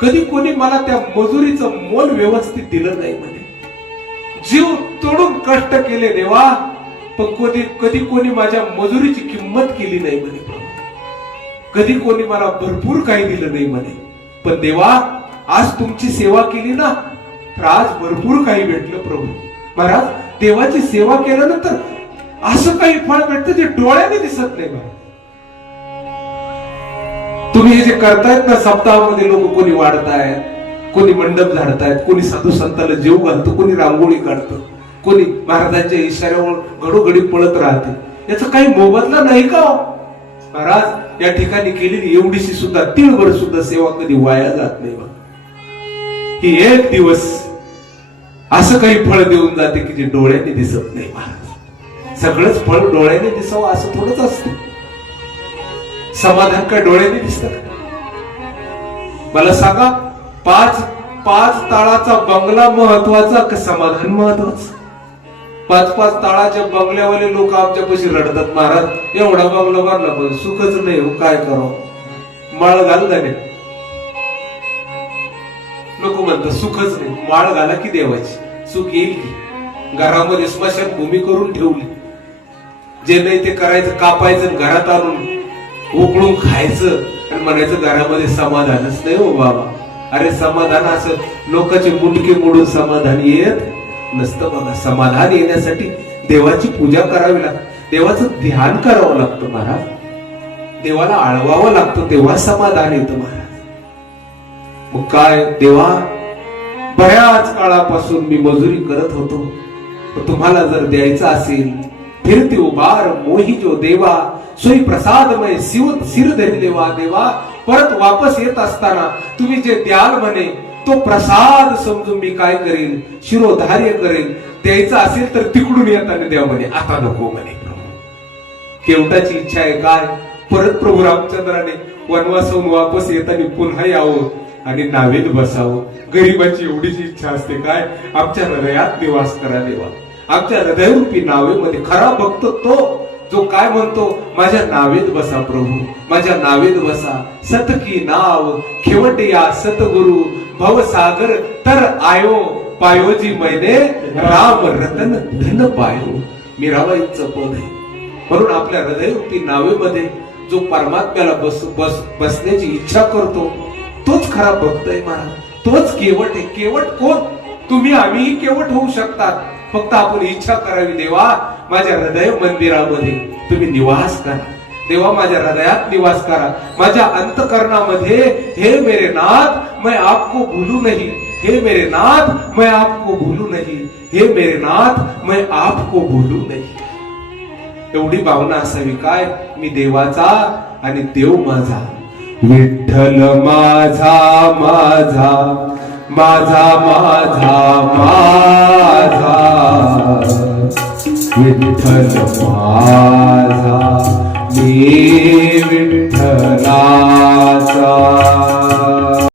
कधी कोणी मला त्या मजुरीचं मोल व्यवस्थित दिलं नाही म्हणे. जीव तोडून कष्ट केले देवा, पण कधी कोणी माझ्या मजुरीची किंमत केली नाही म्हणे प्रभू. कधी कोणी मला भरपूर काही दिलं नाही म्हणे, पण देवा आज तुमची सेवा केली ना, तर आज भरपूर काही भेटलं प्रभू. महाराज, देवाची सेवा केल्यानंतर असं काही फळ भेटतं जे डोळ्याने दिसत नाही बघा. तुम्ही हे जे करतायत ना सप्ताहामध्ये, लोक कोणी वाढतायत, कोणी मंडप झाडतायत, कोणी साधू संतांना जेव घालतो, कोणी रांगोळी काढतं, कोणी महाराजांच्या इशाऱ्यावर घडोघडी पळत राहते, याचा काही मोबदला नाही का हो? महाराज, या ठिकाणी केलेली एवढीशी सुद्धा तिळभर सुद्धा सेवा कधी वाया जात नाही बा. ही एक दिवस असं काही फळ देऊन जाते की जे डोळ्याने दिसत नाही. महाराज, सगळंच फळ डोळ्याने दिसावं असं थोडंच असतं. समाधान काय डोळ्याने दिसतं का? मला सांगा, पाच ताळाचा बंगला महत्वाचा का समाधान महत्वाचं? 5 ताळाच्या बंगल्यावाले लोक आमच्यापाशी रडतात, महाराज एवढा बंगला बांधला पण सुखच नाही हो, काय करावं, माळ घाल झाले. लोक म्हणतात सुखच नाही, माळ घाला की देवाची, सुख येईल की? घरामध्ये स्मशानभूमी करून ठेवली, जे नाही ते करायचं, कापायचं, घरात आणून उकळून खायचं आणि म्हणायचं घरामध्ये समाधानच नाही हो बाबा. अरे समाधान असं लोकांचे मुंडके मोडून समाधान येत नसतं बघा. समाधान येण्यासाठी देवाची पूजा करावी लागते, देवाचं ध्यान करावं लागतं महाराज, देवाला आळवावं लागतं, तेव्हा समाधान येतं महाराज. मग काय देवा, बऱ्याच काळापासून मी मजुरी करत होतो, तुम्हाला जर द्यायचं असेल, फिरते उभार मोही जो देवा, सोई प्रसादमय सिर धरी देवा. देवा, परत वापस येत असताना तुम्ही जे द्याल म्हणे तो प्रसाद समजून मी काय करेल, शिरोधार्य करेल. द्यायचं असेल तर तिकडून येताना द्या म्हणे, आता नको म्हणे. प्रभू, केवटाची इच्छा आहे काय, परत प्रभू रामचंद्राने वनवासाहून वापस येताना पुन्हा यावं आणि नावेत बसावं. गरीबाची एवढीच इच्छा असते काय, आमच्या हृदयात निवास करा देवा. आमच्या हृदयरूपी नावेमध्ये खरा भक्त तो जो काय म्हणतो, माझ्या नावेत बसा प्रभू, माझ्या नावेत बसा. सत की नाव खेवट या सतगुरु, भवसागर तर आयो, पायोजी मैने राम रतन धन पायो. मीराबाईंचं पद आहे. म्हणून आपल्या हृदयरूपी नावेमध्ये जो परमात्म्याला बसण्याची इच्छा करतो तोच खरा भक्त आहे महाराज, तोच केवट आहे. केवट कोण? तुम्ही आम्हीही केवट होऊ शकतात, फक्त आपण इच्छा करावी. देवा, माझ्या हृदय मंदिरामध्ये तुम्ही निवास करा. देवा, माझ्या हृदयात निवास करा, माझ्या अंतकरणामध्ये. हे मेरे नाथ मैं आपको भूलू नहीं, हे मेरे नाथ मैं आपको भूलू नहीं, हे मेरे नाथ मैं आपको भूलू नहीं. एवढी भावना असावी काय, मी देवाचा आणि देव माझा. विठ्ठल माझा माझा माझा माझा माझा, विठ्ठल माझा मी विठ्ठलाचा.